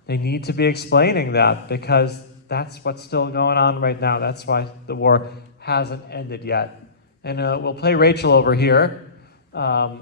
They need to be explaining that, because that's what's still going on right now. That's why the war hasn't ended yet. And we'll play Rachel over here. Let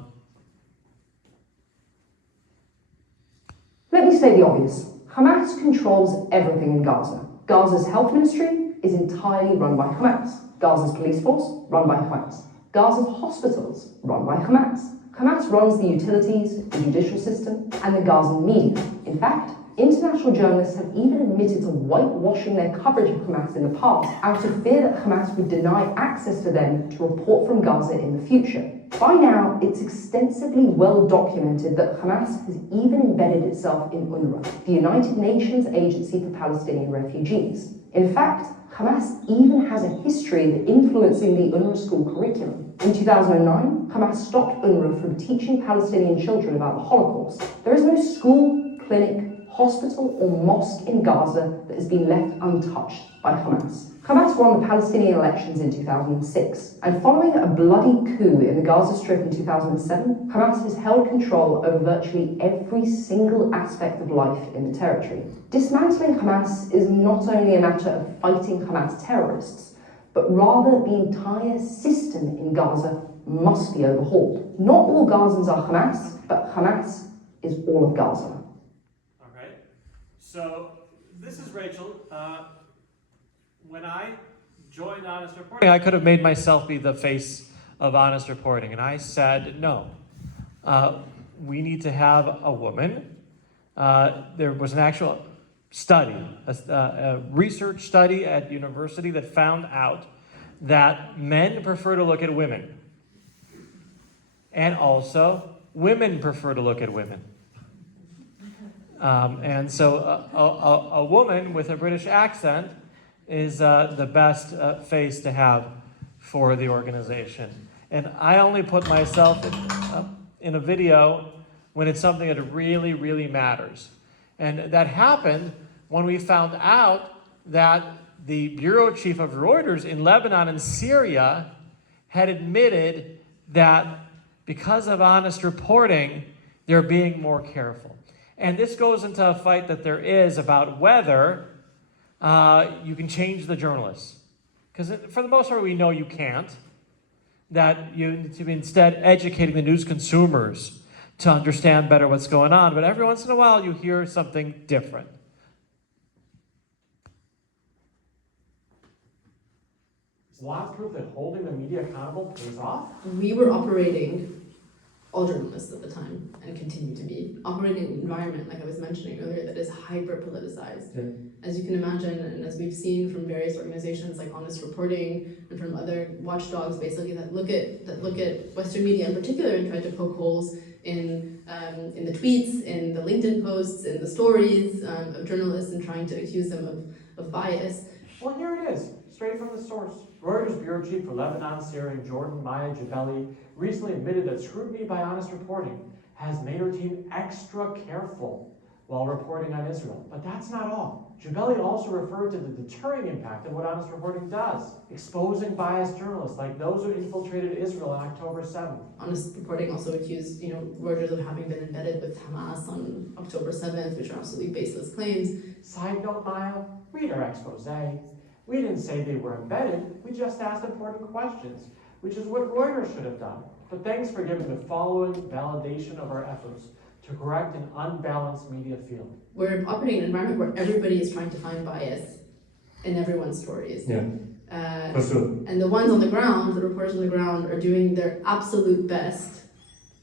me say the obvious. Hamas controls everything in Gaza. Gaza's health ministry is entirely run by Hamas. Gaza's police force, run by Hamas. Gaza's hospitals, run by Hamas. Hamas runs the utilities, the judicial system, and the Gazan media. In fact, international journalists have even admitted to whitewashing their coverage of Hamas in the past out of fear that Hamas would deny access to them to report from Gaza in the future. By now, it's extensively well documented that Hamas has even embedded itself in UNRWA, the United Nations Agency for Palestinian Refugees. In fact, Hamas even has a history of influencing the UNRWA school curriculum. In 2009, Hamas stopped UNRWA from teaching Palestinian children about the Holocaust. There is no school, clinic, hospital, or mosque in Gaza that has been left untouched by Hamas. Hamas won the Palestinian elections in 2006, and following a bloody coup in the Gaza Strip in 2007, Hamas has held control over virtually every single aspect of life in the territory. Dismantling Hamas is not only a matter of fighting Hamas terrorists, but rather the entire system in Gaza must be overhauled. Not all Gazans are Hamas, but Hamas is all of Gaza. All right. So this is Rachel. When I joined Honest Reporting, I could have made myself be the face of Honest Reporting, and I said no. We need to have a woman. There was an actual study, a research study at university that found out that men prefer to look at women, and also women prefer to look at women. And so a woman with a British accent is the best face to have for the organization. And I only put myself in a video when it's something that really, really matters. And that happened when we found out that the bureau chief of Reuters in Lebanon and Syria had admitted that because of Honest Reporting, they're being more careful. And this goes into a fight that there is about whether you can change the journalists. Because for the most part, we know you can't. That you need to be instead educating the news consumers to understand better what's going on. But every once in a while, you hear something different. Is the last proof that holding the media accountable pays off? We were operating, all journalists at the time, and continue to be, operating in an environment, like I was mentioning earlier, that is hyper-politicized. Yeah. As you can imagine, and as we've seen from various organizations like Honest Reporting and from other watchdogs, basically, that look at Western media in particular and try to poke holes in the tweets, in the LinkedIn posts, in the stories of journalists, and trying to accuse them of bias. Well, here it is, straight from the source. Reuters bureau chief for Lebanon, Syria, and Jordan, Maya Jabeli, recently admitted that scrutiny by Honest Reporting has made her team extra careful while reporting on Israel. But that's not all. Jabelli also referred to the deterring impact of what Honest Reporting does, exposing biased journalists like those who infiltrated Israel on October 7th. Honest Reporting also accused, Reuters of having been embedded with Hamas on October 7th, which are absolutely baseless claims. Side note, Maya, read our expose. We didn't say they were embedded, we just asked important questions, which is what Reuters should have done. But thanks for giving the following validation of our efforts to correct an unbalanced media field. We're operating in an environment where everybody is trying to find bias in everyone's stories. Yeah, for sure. And the ones on the ground, the reporters on the ground, are doing their absolute best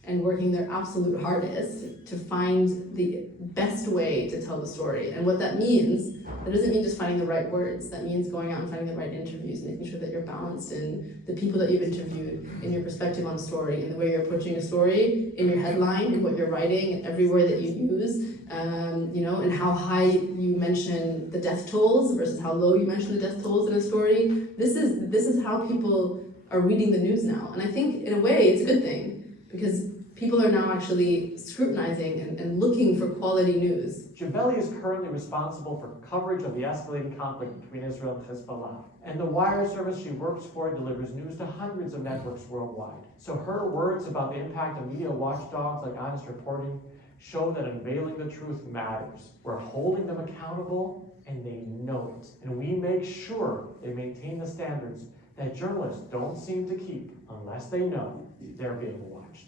and working their absolute hardest to find the best way to tell the story. And what that means, that doesn't mean just finding the right words. That means going out and finding the right interviews, making sure that you're balanced in the people that you've interviewed, in your perspective on the story, in the way you're approaching a story, in your headline, in what you're writing, and every word that you use, and how high you mention the death tolls versus how low you mention the death tolls in a story. This is how people are reading the news now. And I think in a way it's a good thing, because people are now actually scrutinizing and looking for quality news. Jabelli is currently responsible for coverage of the escalating conflict between Israel and Hezbollah. And the wire service she works for delivers news to hundreds of networks worldwide. So her words about the impact of media watchdogs like Honest Reporting show that unveiling the truth matters. We're holding them accountable, and they know it. And we make sure they maintain the standards that journalists don't seem to keep unless they know they're being watched.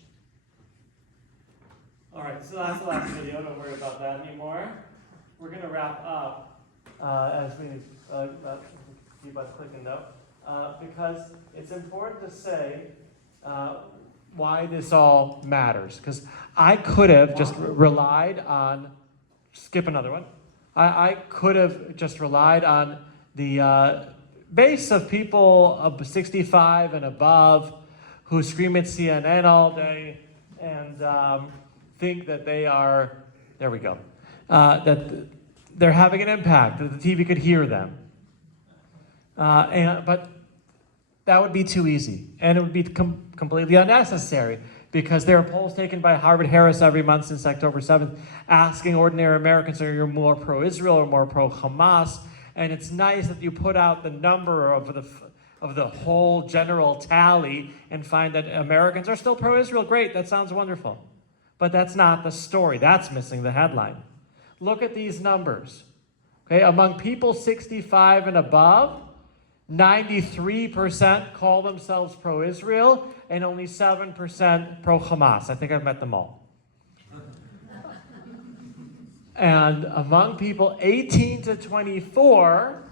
All right, so that's the last video. Don't worry about that anymore. We're going to wrap up as we keep on clicking though, because it's important to say why this all matters. Because I could have just relied on, skip another one. I could have just relied on the base of people of 65 and above who scream at CNN all day and think that they are, there we go, that they're having an impact, that the TV could hear them. But that would be too easy, and it would be completely unnecessary, because there are polls taken by Harvard-Harris every month since October 7th asking ordinary Americans, are you more pro-Israel or more pro-Hamas? And it's nice that you put out the number of the whole general tally and find that Americans are still pro-Israel. Great, that sounds wonderful. But that's not the story. That's missing the headline. Look at these numbers. Okay, among people 65 and above, 93% call themselves pro-Israel and only 7% pro-Hamas. I think I've met them all. And among people 18 to 24,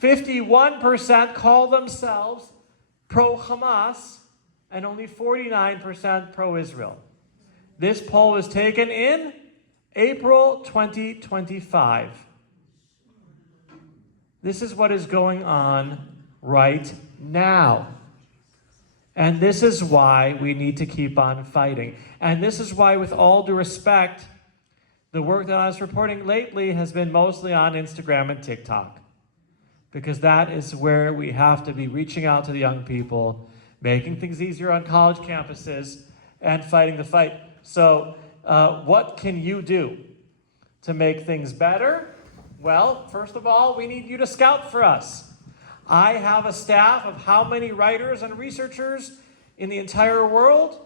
51% call themselves pro-Hamas and only 49% pro-Israel. This poll was taken in April 2025. This is what is going on right now. And this is why we need to keep on fighting. And this is why, with all due respect, the work that I was reporting lately has been mostly on Instagram and TikTok. Because that is where we have to be reaching out to the young people, making things easier on college campuses, and fighting the fight. So what can you do to make things better? Well, first of all, we need you to scout for us. I have a staff of how many writers and researchers in the entire world?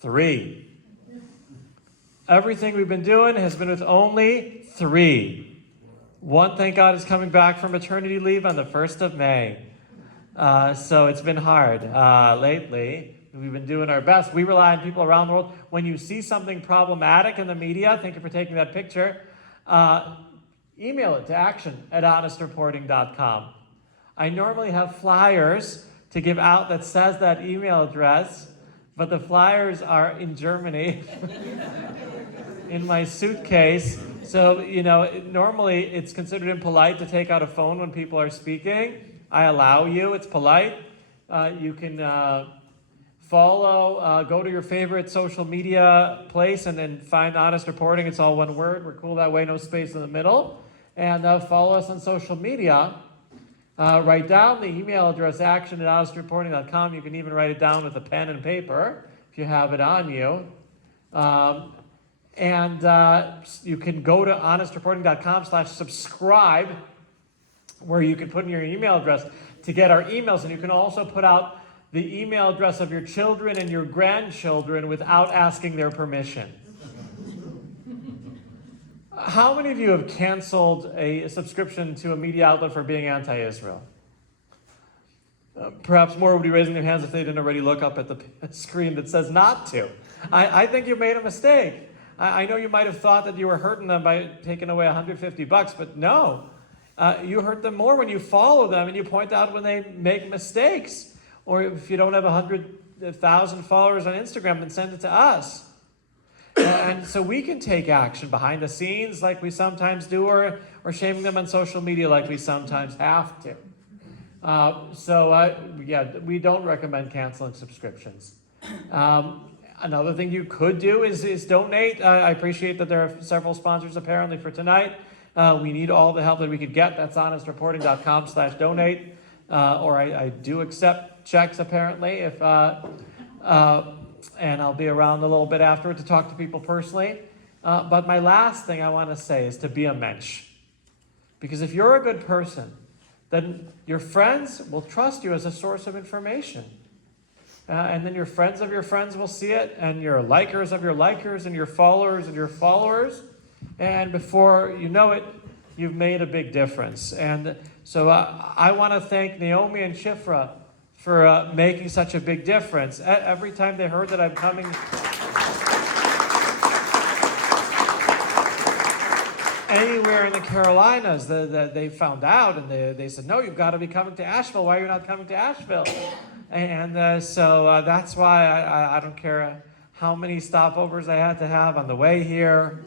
3. Everything we've been doing has been with only 3. One, thank God, is coming back from maternity leave on the 1st of May. So it's been hard lately. We've been doing our best. We rely on people around the world. When you see something problematic in the media, thank you for taking that picture, email it to action@honestreporting.com. I normally have flyers to give out that says that email address, but the flyers are in Germany in my suitcase. So, normally it's considered impolite to take out a phone when people are speaking. I allow you, it's polite. You can follow, go to your favorite social media place and then find Honest Reporting. It's all one word. We're cool that way, no space in the middle. And follow us on social media. Write down the email address, action@honestreporting.com. You can even write it down with a pen and paper if you have it on you. And you can go to honestreporting.com/subscribe, where you can put in your email address to get our emails. And you can also put out the email address of your children and your grandchildren without asking their permission. How many of you have canceled a subscription to a media outlet for being anti-Israel? Perhaps more would be raising their hands if they didn't already look up at the screen that says not to. I think you made a mistake. I know you might have thought that you were hurting them by taking away $150, but no. You hurt them more when you follow them and you point out when they make mistakes. Or if you don't have 100,000 followers on Instagram, then send it to us. And so we can take action behind the scenes like we sometimes do, or shaming them on social media like we sometimes have to. Yeah, we don't recommend canceling subscriptions. Another thing you could do is donate. I appreciate that there are several sponsors apparently for tonight. We need all the help that we could get. That's honestreporting.com/donate. Or I do accept checks apparently, if and I'll be around a little bit afterward to talk to people personally. But my last thing I want to say is to be a mensch. Because if you're a good person, then your friends will trust you as a source of information. And then your friends of your friends will see it, and your likers of your likers, and your followers of your followers. And before you know it, you've made a big difference. And so I want to thank Naomi and Shifra for making such a big difference. Every time they heard that I'm coming... anywhere in the Carolinas, they found out, and they said, no, you've got to be coming to Asheville. Why are you not coming to Asheville? And so that's why I don't care how many stopovers I had to have on the way here,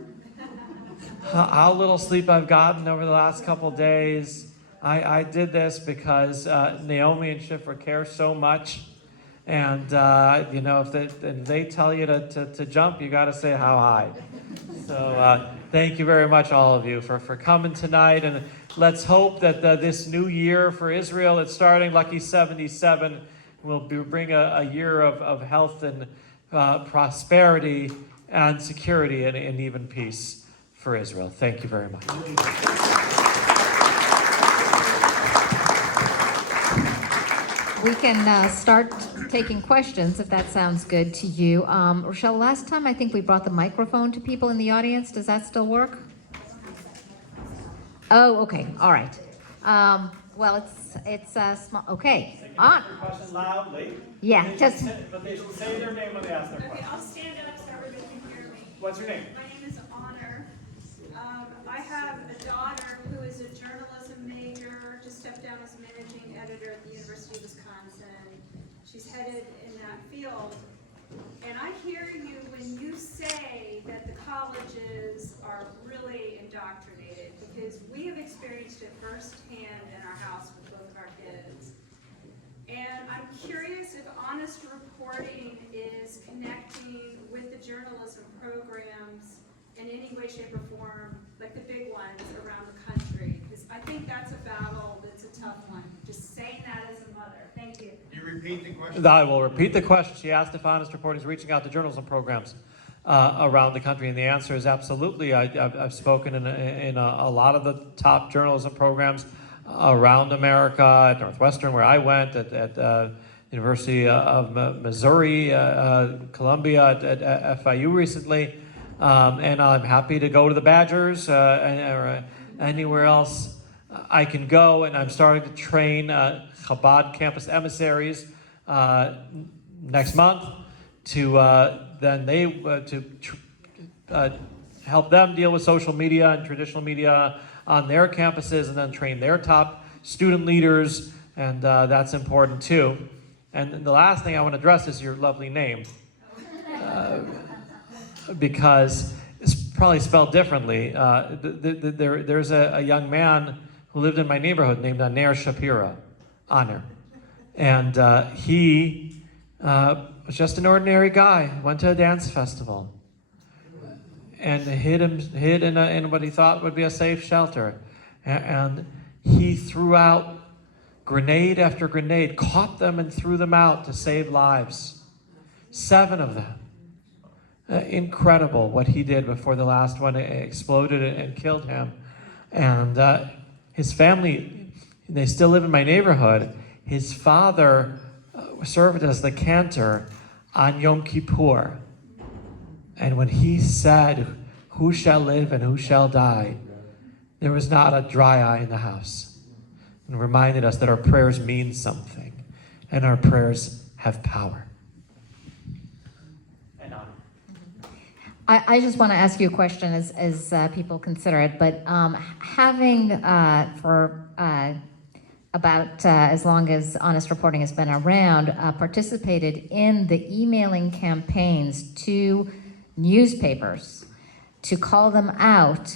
how little sleep I've gotten over the last couple days. I did this because Naomi and Shifra care so much. And, you know, if they tell you to jump, you got to say how high. So thank you very much, all of you, for coming tonight. And let's hope that this new year for Israel, it's starting, Lucky 77, will bring a year of health and prosperity and security and even peace for Israel. Thank you very much. We can start taking questions, if that sounds good to you. Rochelle, last time I think we brought the microphone to people in the audience. Does that still work? Oh, okay. All right. Well, it's small. Okay. On. Your question loudly. Yeah, but they should say their name when they ask their question. Okay, I'll stand up so everybody can hear me. What's your name? My name is Honor. I have a daughter who is a journalism major, just stepped down as managing editor at the University of Wisconsin. She's headed in that field. And I hear you when you say that the colleges are really indoctrinated, because we have experienced it firsthand in our house with both of our kids. And I'm curious if Honest Reporting is connecting with the journalism programs in any way, shape, or form, like the big ones around the country, because I think that's a battle that's a tough one. Just saying that as a mother. Thank you. You repeat the question? I will repeat the question. She asked if Honest Reporting is reaching out to journalism programs around the country, and the answer is absolutely. I've spoken in a lot of the top journalism programs around America, at Northwestern, where I went, at University of Missouri, Columbia, at FIU recently. And I'm happy to go to the Badgers or anywhere else I can go. And I'm starting to train Chabad campus emissaries next month to help them deal with social media and traditional media on their campuses, and then train their top student leaders, and that's important too. And the last thing I want to address is your lovely name. Because it's probably spelled differently. There's a young man who lived in my neighborhood named Ner Shapira, Honor. And he was just an ordinary guy, went to a dance festival, and hid in what he thought would be a safe shelter. And he threw out grenade after grenade, caught them and threw them out to save lives. 7 of them. incredible what he did before the last one exploded and killed him. And his family, they still live in my neighborhood. His father served as the cantor on Yom Kippur. And when he said, "Who shall live and who shall die?" there was not a dry eye in the house. And reminded us that our prayers mean something, and our prayers have power. I just want to ask you a question as people consider it, but having for about as long as Honest Reporting has been around, participated in the emailing campaigns to newspapers to call them out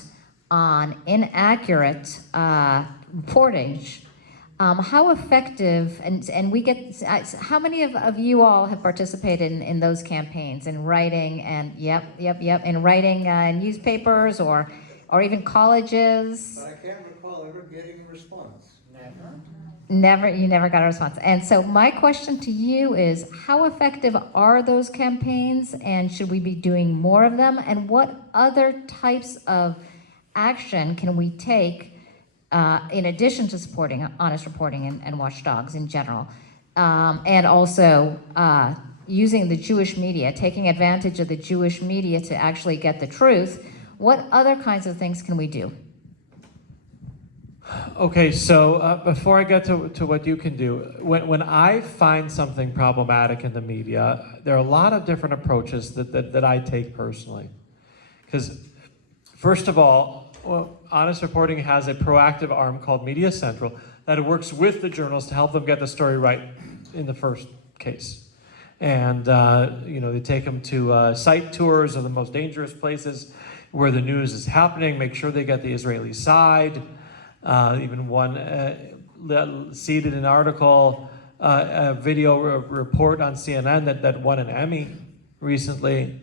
on inaccurate reportage. How effective, and we get, how many of you all have participated in those campaigns, in writing and, in writing newspapers or even colleges? But I can't recall ever getting a response. You never got a response. And so my question to you is, how effective are those campaigns, and should we be doing more of them? And what other types of action can we take in addition to supporting Honest Reporting and Watchdogs in general, and also using the Jewish media, taking advantage of the Jewish media to actually get the truth? What other kinds of things can we do? Okay, so before I get to what you can do, when I find something problematic in the media, there are a lot of different approaches that I take personally. Because first of all, Honest Reporting has a proactive arm called Media Central that works with the journalists to help them get the story right in the first case. And they take them to site tours of the most dangerous places where the news is happening, make sure they get the Israeli side. Even one seeded an article, a video report on CNN that won an Emmy recently,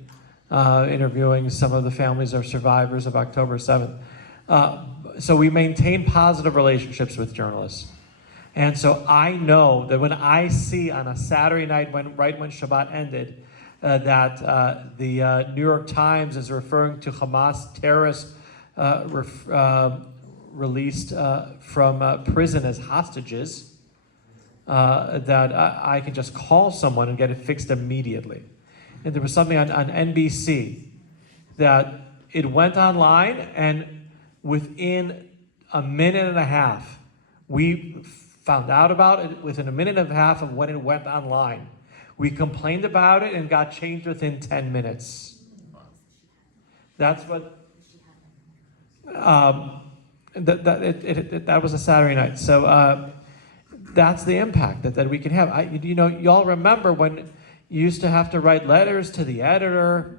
interviewing some of the families of survivors of October 7th. So we maintain positive relationships with journalists. And so I know that when I see on a Saturday night, right when Shabbat ended, that the New York Times is referring to Hamas terrorists released from prison as hostages, that I can just call someone and get it fixed immediately. And there was something on NBC that it went online, and within a minute and a half, we found out about it within a minute and a half of when it went online. We complained about it and got changed within 10 minutes. That's what, that was a Saturday night. So that's the impact that we can have. Y'all remember when you used to have to write letters to the editor.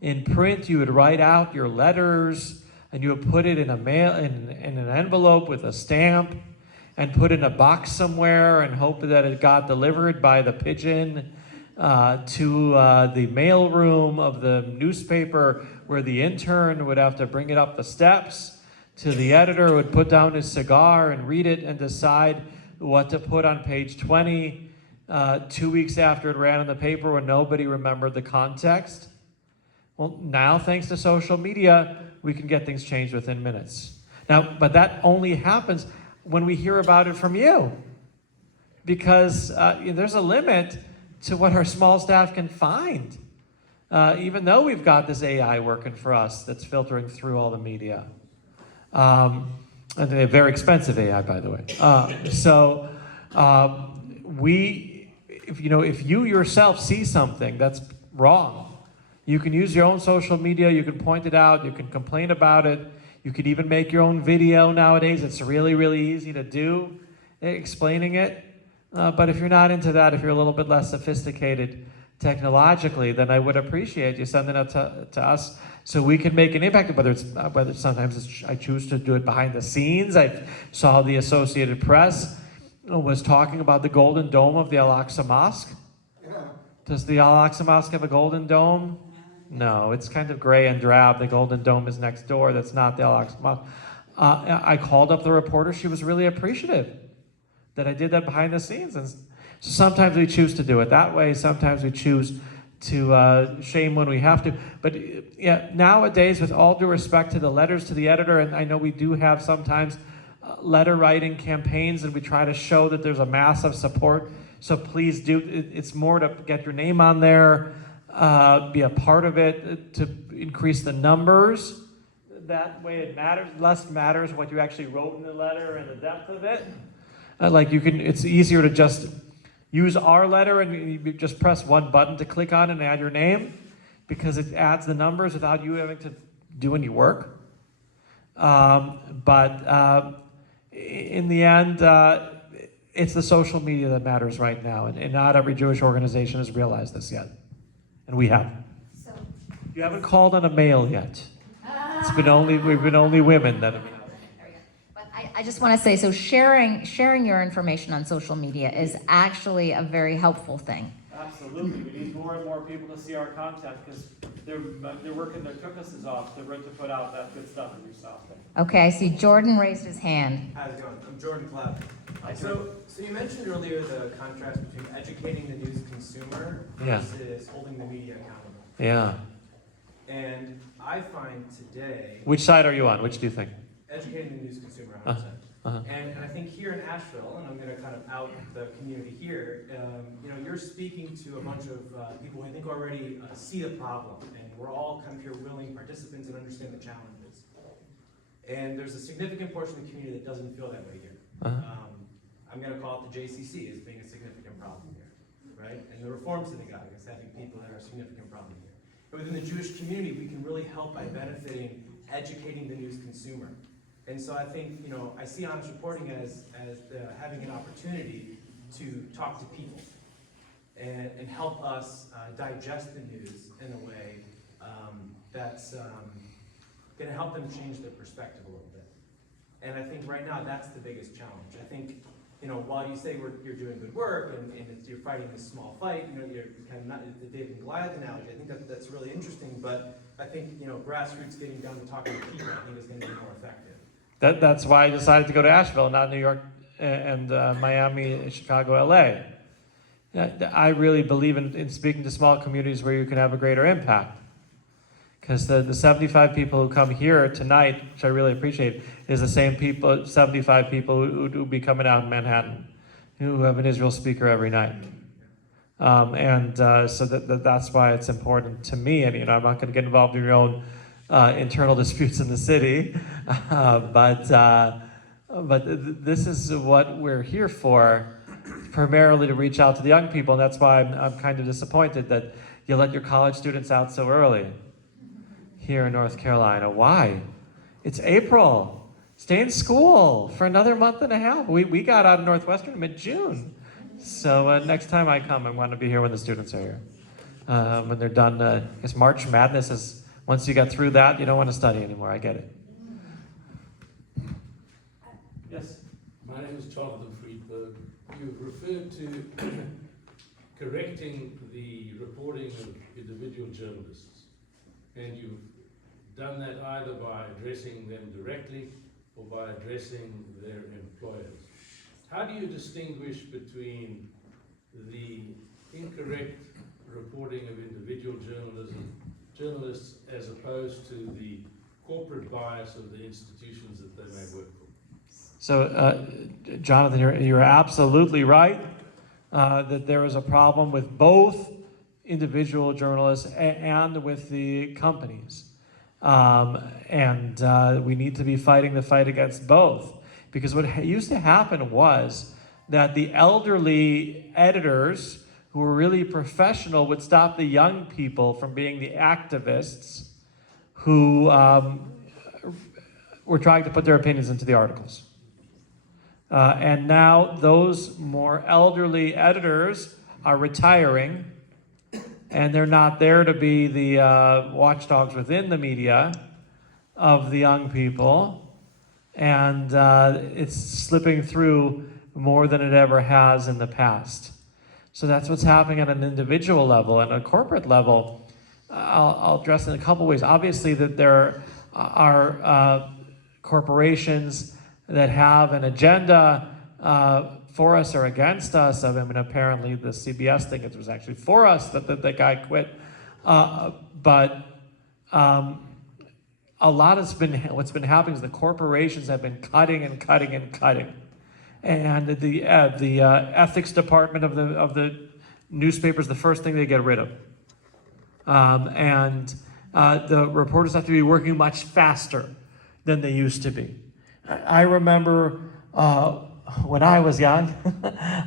In print, you would write out your letters, and you would put it in in an envelope with a stamp, and put it in a box somewhere, and hope that it got delivered by the pigeon to the mail room of the newspaper, where the intern would have to bring it up the steps to the editor, who would put down his cigar and read it and decide what to put on page 20 2 weeks after it ran in the paper when nobody remembered the context. Well, now, thanks to social media, we can get things changed within minutes. Now, but that only happens when we hear about it from you, because there's a limit to what our small staff can find, even though we've got this AI working for us that's filtering through all the media. And they're very expensive AI, by the way. If you yourself see something that's wrong, you can use your own social media, you can point it out, you can complain about it, you could even make your own video nowadays. It's really, really easy to do, explaining it. But if you're not into that, if you're a little bit less sophisticated technologically, then I would appreciate you sending it to us so we can make an impact, whether sometimes I choose to do it behind the scenes. I saw the Associated Press was talking about the Golden Dome of the Al-Aqsa Mosque. Yeah. Does the Al-Aqsa Mosque have a golden dome? No, it's kind of gray and drab. The Golden Dome is next door. That's not the Al-Aqsa Mosque. I called up the reporter. She was really appreciative that I did that behind the scenes. And so sometimes we choose to do it that way. Sometimes we choose shame when we have to. But yeah, nowadays, with all due respect to the letters to the editor, and I know we do have sometimes letter writing campaigns, and we try to show that there's a massive support. So please do. It's more to get your name on there, be a part of it, to increase the numbers. That way it matters. Less matters what you actually wrote in the letter and the depth of it. Like you can, it's easier to just use our letter and you just press one button to click on and add your name, because it adds the numbers without you having to do any work. But in the end, it's the social media that matters right now, and not every Jewish organization has realized this yet, and we have. So you haven't called on a male yet. We've been only women that have been. But I just want to say, so sharing your information on social media is actually a very helpful thing. Absolutely, we need more and more people to see our content, because they're working their cookasses off to put out that good stuff in your stuff. Okay, I see Jordan raised his hand. How's it going? I'm Jordan Cloud. So you mentioned earlier the contrast between educating the news consumer versus holding the media accountable. Yeah. And I find today... Which side are you on? Which do you think? Educating the news consumer, 100%. And I think here in Asheville, and I'm going to kind of out the community here, you're speaking to a bunch of people who I think already see the problem, and we're all kind of here willing participants and understand the challenges. And there's a significant portion of the community that doesn't feel that way here. I'm going to call it the JCC as being a significant problem here, right? And the Reform Synagogue is having people that are a significant problem here. But within the Jewish community, we can really help by benefiting, educating the news consumer. And so I think, I see Honest Reporting as having an opportunity to talk to people and help us digest the news in a way that's going to help them change their perspective a little bit. And I think right now that's the biggest challenge. I think, while you say you're doing good work and you're fighting this small fight, you're kind of not the David and Goliath analogy. I think that's really interesting, but I think, grassroots getting down to talking to people, I think is going to be more effective. That's why I decided to go to Asheville, not New York and Miami, Chicago, LA. I really believe in speaking to small communities where you can have a greater impact. Because the 75 people who come here tonight, which I really appreciate, is the same people, 75 people who will be coming out in Manhattan, who have an Israel speaker every night. So that's why it's important to me. And I'm not going to get involved in your own internal disputes in the city, but this is what we're here for, primarily to reach out to the young people. And that's why I'm kind of disappointed that you let your college students out so early here in North Carolina. Why? It's April. Stay in school for another month and a half. We got out of Northwestern in mid-June. So next time I come, I want to be here when the students are here. When they're done, I guess March Madness is, once you get through that, you don't want to study anymore. I get it. Yes? My name is Jonathan Friedberg. You've referred to correcting the reporting of individual journalists. And you've done that either by addressing them directly or by addressing their employers. How do you distinguish between the incorrect reporting of individual journalists as opposed to the corporate bias of the institutions that they may work for? So, Jonathan, you're absolutely right that there is a problem with both individual journalists and with the companies. We need to be fighting the fight against both. Because what used to happen was that the elderly editors who were really professional would stop the young people from being the activists who were trying to put their opinions into the articles. And now those more elderly editors are retiring, and they're not there to be the watchdogs within the media of the young people. And it's slipping through more than it ever has in the past. So that's what's happening at an individual level. And a corporate level, I'll address in a couple ways. Obviously, that there are corporations that have an agenda for us or against us. I mean, apparently the CBS thing, it was actually for us that the guy quit. But a lot has been, what's been happening is the corporations have been cutting and cutting and cutting. And the ethics department of the newspapers, the first thing they get rid of. The reporters have to be working much faster than they used to be. I remember when I was young,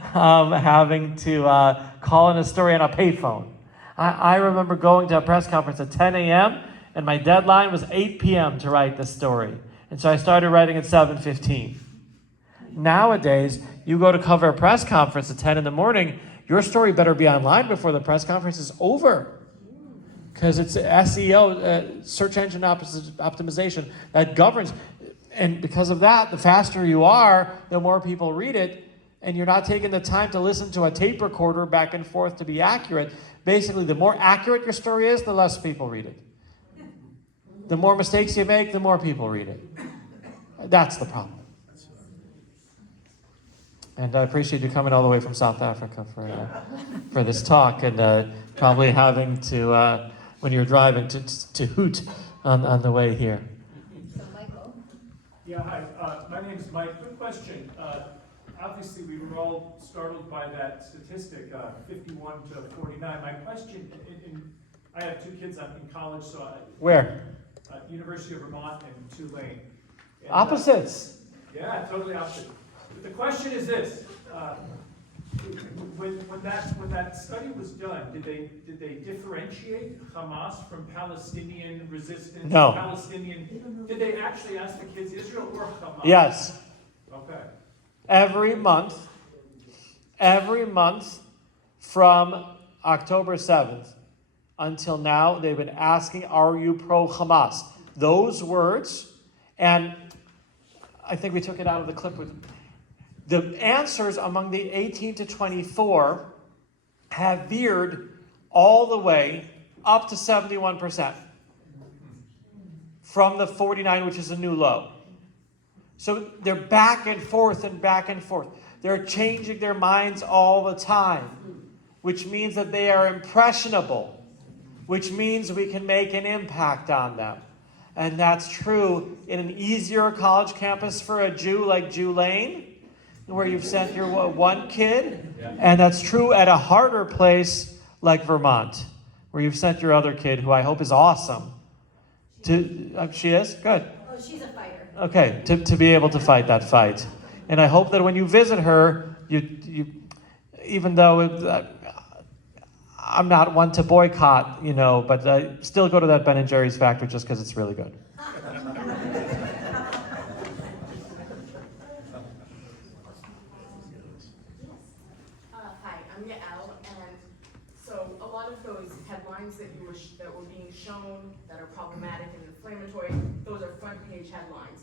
having to call in a story on a payphone. I remember going to a press conference at 10 a.m. and my deadline was 8 p.m. to write the story. And so I started writing at 7:15. Nowadays, you go to cover a press conference at 10 in the morning, your story better be online before the press conference is over. Because it's SEO, search engine optimization, that governs. And because of that, the faster you are, the more people read it, and you're not taking the time to listen to a tape recorder back and forth to be accurate. Basically, the more accurate your story is, the less people read it. The more mistakes you make, the more people read it. That's the problem. And I appreciate you coming all the way from South Africa for this talk, and probably having to, when you're driving, to hoot on the way here. So, Michael? Yeah, hi. My name's Mike. Quick question. Obviously, we were all startled by that statistic, 51 to 49. My question, I have two kids in college, so Where? University of Vermont and Tulane. And, Opposites. Yeah, totally opposite. But the question is this: when that study was done, did they differentiate Hamas from Palestinian resistance? No. Did they actually ask the kids Israel or Hamas? Yes. Okay. Every month from October 7th until now, they've been asking, are you pro-Hamas? Those words, and I think we took it out of the clip with the answers among the 18 to 24 have veered all the way up to 71% from the 49, which is a new low. So they're back and forth and back and forth. They're changing their minds all the time, which means that they are impressionable, which means we can make an impact on them. And that's true in an easier college campus for a Jew like Jew Lane, where you've sent your one kid. And that's true at a harder place like Vermont, where you've sent your other kid, who I hope is awesome. She is? Good. Oh, she's a fighter. Okay, to be able to fight that fight. And I hope that when you visit her, you even though I'm not one to boycott, but still go to that Ben & Jerry's factory just because it's really good. Hi, I'm Yael, and so a lot of those headlines that were being shown that are problematic and inflammatory, those are front page headlines.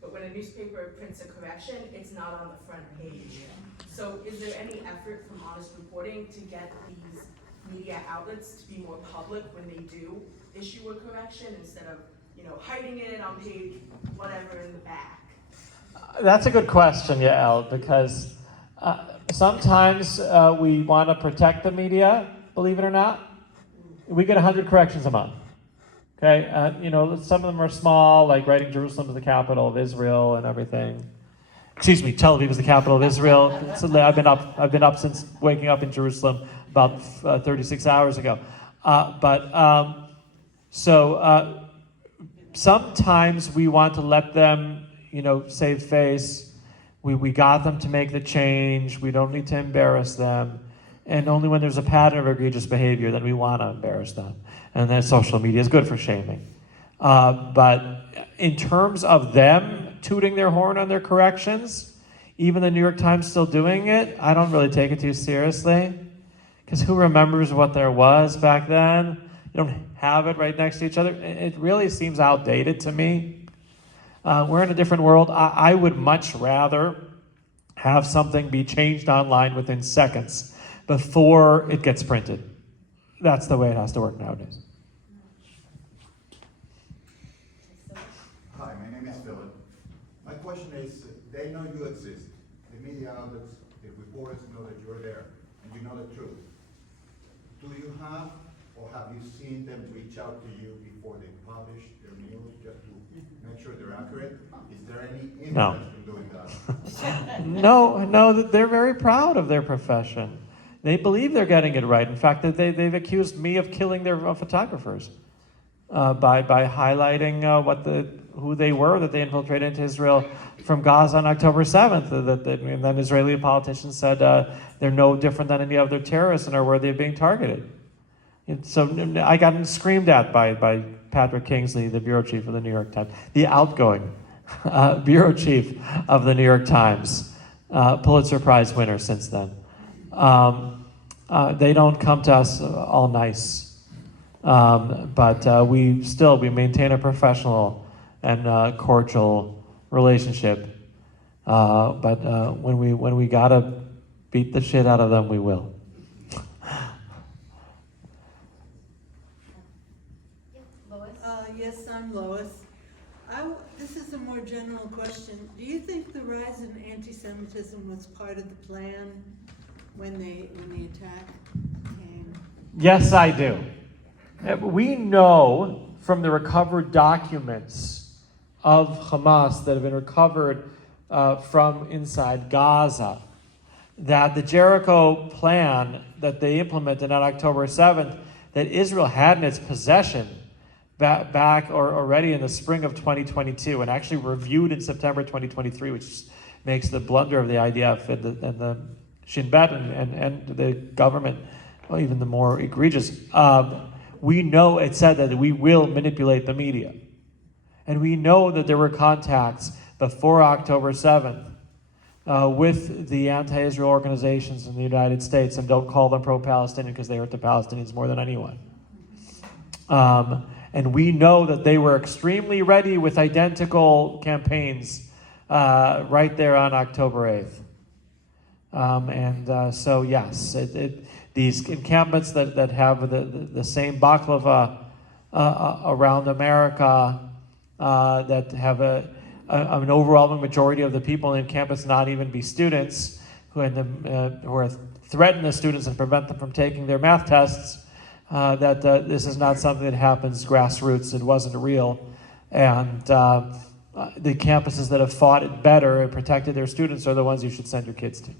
But when a newspaper prints a correction, it's not on the front page. So is there any effort from Honest Reporting to get these media outlets to be more public when they do issue a correction instead of, hiding it on page whatever in the back? That's a good question, Yael, because sometimes we want to protect the media, believe it or not. We get 100 corrections a month. Okay, some of them are small, like writing Jerusalem is the capital of Israel and everything. Excuse me, Tel Aviv is the capital of Israel. So I've been up since waking up in Jerusalem about 36 hours ago. Sometimes we want to let them, save face. We got them to make the change. We don't need to embarrass them. And only when there's a pattern of egregious behavior that we want to embarrass them. And then social media is good for shaming. But in terms of them tooting their horn on their corrections, even the New York Times still doing it, I don't really take it too seriously. Because who remembers what there was back then? You don't have it right next to each other. It really seems outdated to me. We're in a different world. I would much rather have something be changed online within seconds before it gets printed. That's the way it has to work nowadays. Hi, my name is Philip. My question is, they know you exist. The media outlets the reporters know that you're there, and you know the truth. Do you have, or have you seen them reach out to you before they publish their news, just to make sure they're accurate? Is there any interest No. in doing that? No, they're very proud of their profession. They believe they're getting it right. In fact, they've accused me of killing their photographers by highlighting who they were, that they infiltrated into Israel from Gaza on October 7th. And then Israeli politicians said they're no different than any other terrorists and are worthy of being targeted. And so I got screamed at by Patrick Kingsley, the bureau chief of the New York Times, the outgoing bureau chief of the New York Times, Pulitzer Prize winner since then. They don't come to us all nice, but we maintain a professional and cordial relationship. But when we gotta beat the shit out of them, we will. Yes, I'm Lois. This is a more general question. Do you think the rise in anti-Semitism was part of the plan when the attack came? Yes, I do. We know from the recovered documents of Hamas that have been recovered from inside Gaza that the Jericho plan that they implemented on October 7th that Israel had in its possession back or already in the spring of 2022 and actually reviewed in September 2023, which makes the blunder of the IDF and the Shin Bet and the government even the more egregious. We know it said that we will manipulate the media. And we know that there were contacts before October 7th with the anti-Israel organizations in the United States, and don't call them pro-Palestinian because they hurt the Palestinians more than anyone. And we know that they were extremely ready with identical campaigns right there on October 8th. So yes, these encampments that have the same baklava around America, that have an overwhelming majority of the people in campus not even be students, who are threaten the students and prevent them from taking their math tests, that this is not something that happens grassroots. It wasn't real. And the campuses that have fought it better and protected their students are the ones you should send your kids to.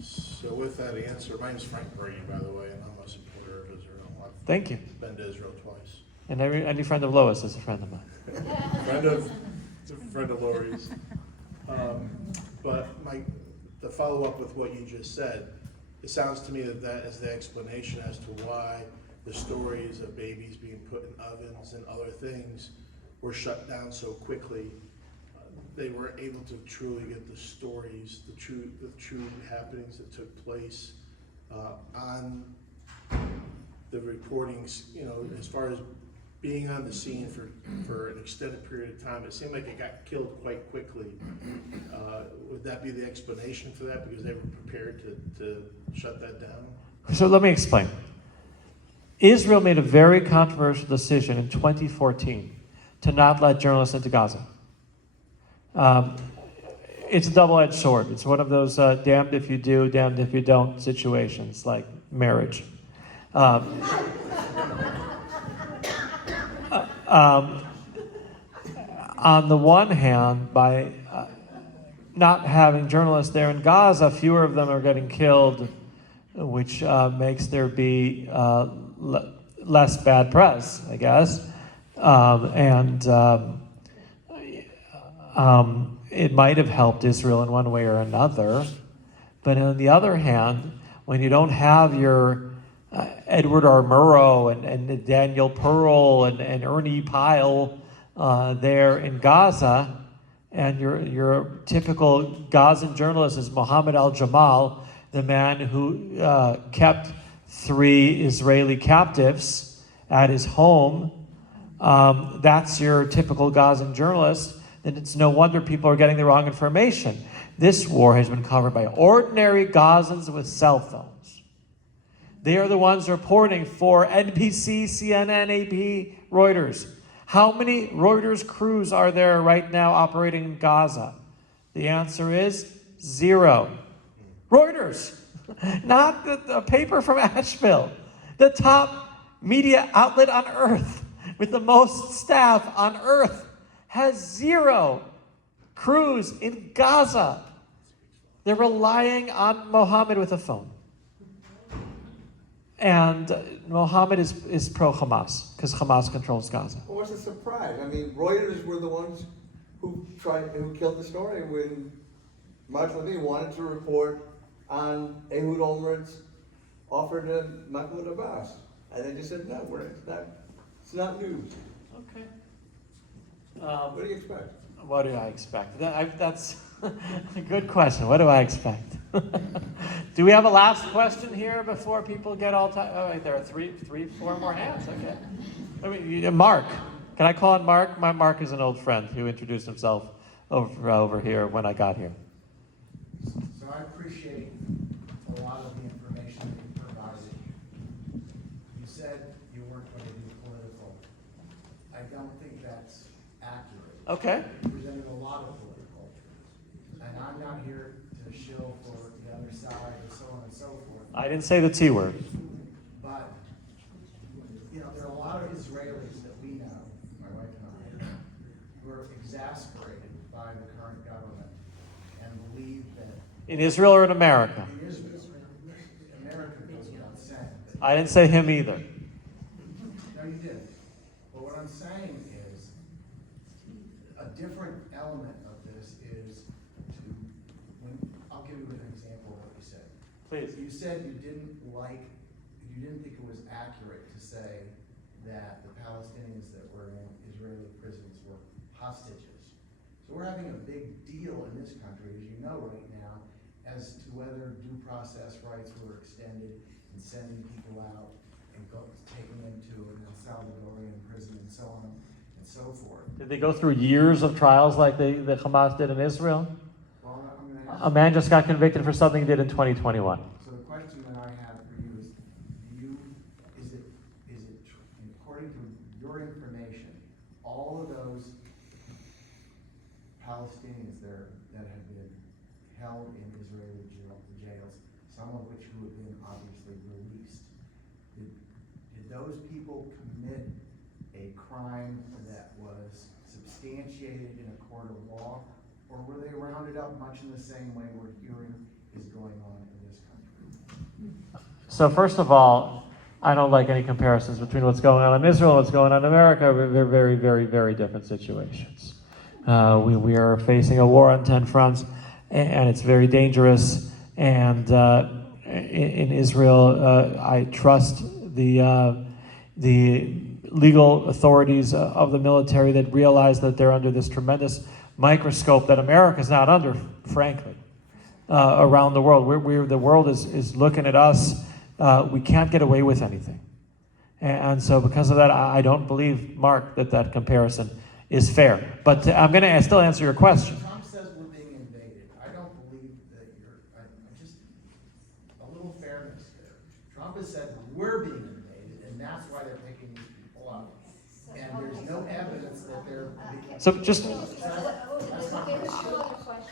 So with that answer, my name's Frank Brady, by the way, and I'm a supporter of Israel. I've Thank you. been to Israel twice. And any friend of Lois is a friend of mine. friend of Lori's. But to follow up with what you just said, it sounds to me that is the explanation as to why the stories of babies being put in ovens and other things were shut down so quickly. They were able to truly get the stories, the true happenings that took place on the reportings, as far as being on the scene for an extended period of time. It seemed like it got killed quite quickly. Would that be the explanation for that? Because they were prepared to shut that down? So let me explain. Israel made a very controversial decision in 2014 to not let journalists into Gaza. It's a double-edged sword. It's one of those damned if you do, damned if you don't situations, like marriage. On the one hand, by not having journalists there in Gaza, fewer of them are getting killed, which makes there be less bad press, I guess. It might have helped Israel in one way or another. But on the other hand, when you don't have your Edward R. Murrow and Daniel Pearl and Ernie Pyle there in Gaza, and your typical Gazan journalist is Mohammed al-Jamal, the man who kept 3 Israeli captives at his home. That's your typical Gazan journalist. Then it's no wonder people are getting the wrong information. This war has been covered by ordinary Gazans with cell phones. They are the ones reporting for NBC, CNN, AP, Reuters. How many Reuters crews are there right now operating in Gaza? The answer is 0. Reuters, not the paper from Asheville, the top media outlet on earth with the most staff on earth, has 0 crews in Gaza. They're relying on Mohammed with a phone. And Mohammed is pro-Hamas, because Hamas controls Gaza. Well, what's a surprise? I mean, Reuters were the ones who killed the story when Mahmoud wanted to report on Ehud Olmert's offer to Mahmoud Abbas. And they just said, no, it's not news. Okay. What do you expect? What do I expect? That's a good question. What do I expect? Do we have a last question here before people get all tired? Oh, wait, there are four more hands. Okay. I mean, Mark. Can I call on Mark? Mark is an old friend who introduced himself over here when I got here. So I appreciate a lot of the information that you provided. You said you weren't going to do political. I don't think that's accurate. Okay. You presented a lot of political. And I'm not here to shill for the other side or so on and so forth. I didn't say the T word. But, you know, there are a lot of Israelis that we know, my wife and I, who are exasperated by the current government and believe that In Israel or in America? in Israel, America goes without saying. I didn't say him either. No, you did. But what I'm saying is, a different element of this is I'll give you an example of what you said. Please. You said you didn't think it was accurate to say that the Palestinians that were in Israeli prisons were hostages. So we're having a big deal in this country, as you know right now, as to whether due process rights were extended in sending people out and taking them to an El Salvadorian prison and so on and so forth. Did they go through years of trials like the Hamas did in Israel? Well, I'm going to ask A man just got convicted for something he did in 2021. So the question that I have for you is, is it according to your information, all of those Palestinians there that have been held in Israeli jails, some of which who have been obviously released, did those people commit a crime that was substantiated in a court of law, or were they rounded up much in the same way we're hearing is going on in this country? So first of all, I don't like any comparisons between what's going on in Israel and what's going on in America. They're very, very, very different situations. We are facing a war on 10 fronts, and it's very dangerous. And in Israel, I trust the legal authorities of the military that realize that they're under this tremendous microscope that America's not under, frankly, around the world. The world is looking at us. We can't get away with anything. And so because of that, I don't believe, Mark, that comparison is fair. But I'm going to still answer your question. Trump says we're being invaded. I don't believe that just a little fairness there. Trump has said we're being invaded, and that's why they're picking these people up. And there's no evidence that they're being... So just...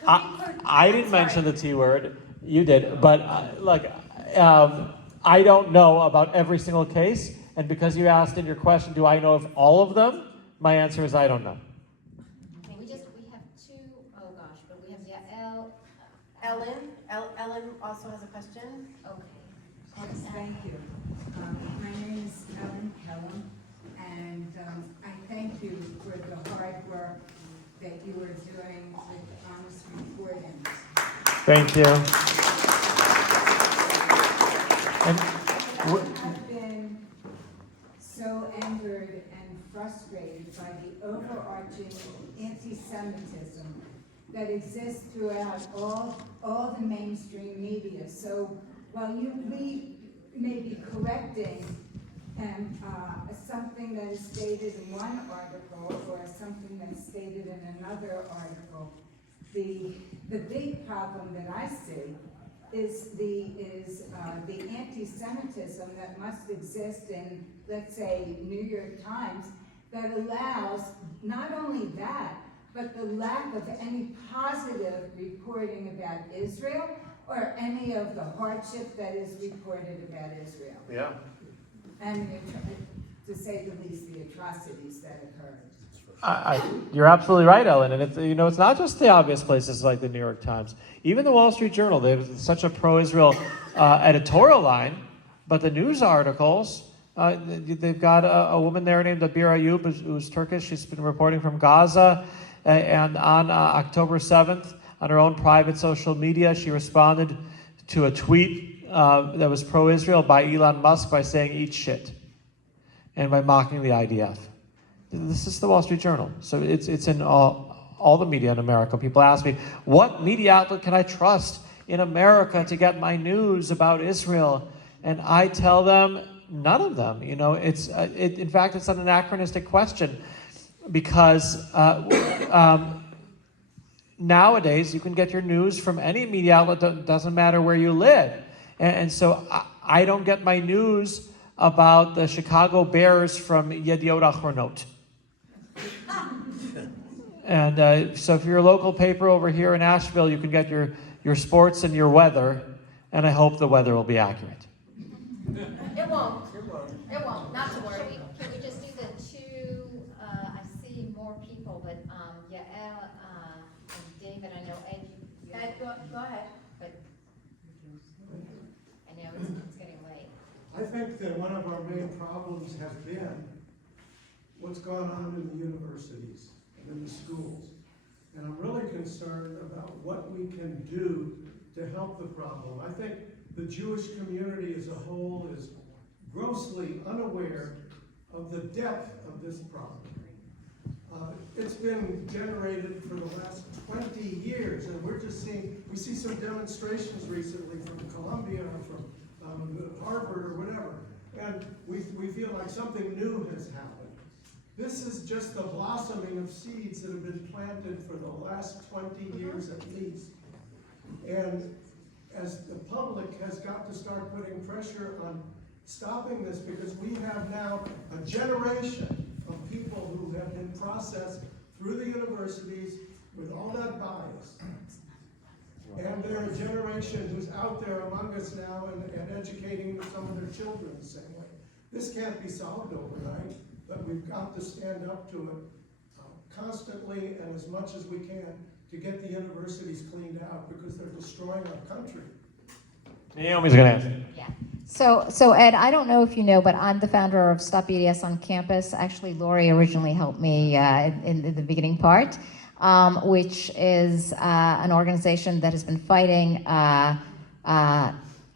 I didn't mention the T word. You did. But I don't know about every single case. And because you asked in your question, do I know of all of them? My answer is I don't know. Okay, we have two, oh gosh, but we have Ellen also has a question. Okay. Yes, thank you. My name is Ellen Kellum, and I thank you for the hard work that you are doing with Honest Reporting. Thank you. I have been so angered and frustrated by the overarching anti-Semitism that exists throughout all the mainstream media. So while we may be correcting something that is stated in one article or something that's stated in another article, the big problem that I see is the anti-Semitism that must exist in, let's say, New York Times, that allows not only that, but the lack of any positive reporting about Israel or any of the hardship that is reported about Israel. Yeah. And to say the least, the atrocities that occurred. You're absolutely right, Ellen, and it's not just the obvious places like the New York Times. Even the Wall Street Journal, they have such a pro-Israel editorial line, but the news articles, they've got a woman there named Abir Ayub, who's Turkish. She's been reporting from Gaza, and on October 7th, on her own private social media, she responded to a tweet that was pro-Israel by Elon Musk by saying, "Eat shit," and by mocking the IDF. This is the Wall Street Journal. So it's in all the media in America. People ask me, what media outlet can I trust in America to get my news about Israel? And I tell them, none of them. In fact, it's an anachronistic question because nowadays you can get your news from any media outlet. Doesn't matter where you live. And so I don't get my news about the Chicago Bears from Yediot Achronot. And so if you're a local paper over here in Asheville, you can get your sports and your weather, and I hope the weather will be accurate. It won't. It won't. Not to worry. Can we just do the two? I see more people, but Yael and David, I know Ed. Ed, go ahead. But I know it's getting late. I think that one of our main problems has been what's gone on in the universities and in the schools. And I'm really concerned about what we can do to help the problem. I think the Jewish community as a whole is grossly unaware of the depth of this problem. It's been generated for the last 20 years, and we see some demonstrations recently from Columbia or from Harvard or whatever, and we feel like something new has happened. This is just the blossoming of seeds that have been planted for the last 20 years at least. And as the public has got to start putting pressure on stopping this, because we have now a generation of people who have been processed through the universities with all that bias. And they're a generation who's out there among us now and educating some of their children the same way. This can't be solved overnight, but we've got to stand up to it constantly and as much as we can to get the universities cleaned out, because they're destroying our country. Naomi's going to answer. Yeah. So Ed, I don't know if you know, but I'm the founder of Stop EDS on Campus. Actually, Lori originally helped me in the beginning part, which is an organization that has been fighting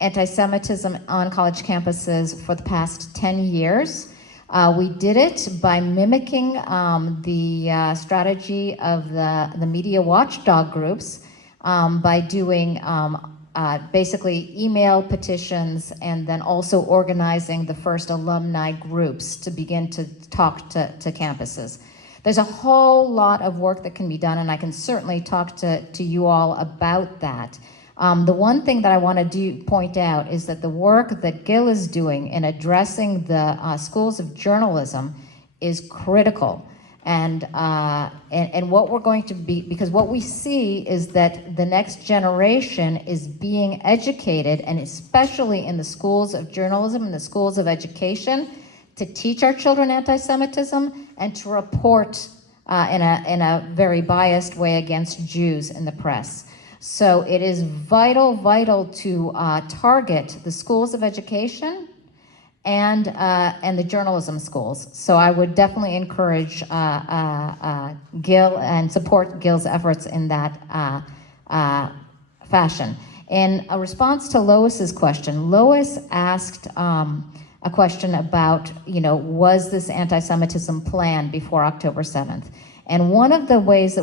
anti-Semitism on college campuses for the past 10 years. We did it by mimicking the strategy of the media watchdog groups by doing basically email petitions and then also organizing the first alumni groups to begin to talk to campuses. There's a whole lot of work that can be done, and I can certainly talk to you all about that. The one thing that I want to point out is that the work that Gil is doing in addressing the schools of journalism is critical. And what we're going to be, because what we see is that the next generation is being educated, and especially in the schools of journalism and the schools of education, to teach our children anti-Semitism and to report in a very biased way against Jews in the press. So it is vital to target the schools of education and the journalism schools. So I would definitely encourage Gil and support Gil's efforts in that fashion. In a response to Lois's question, Lois asked a question about, was this anti-Semitism planned before October 7th? And one of the ways that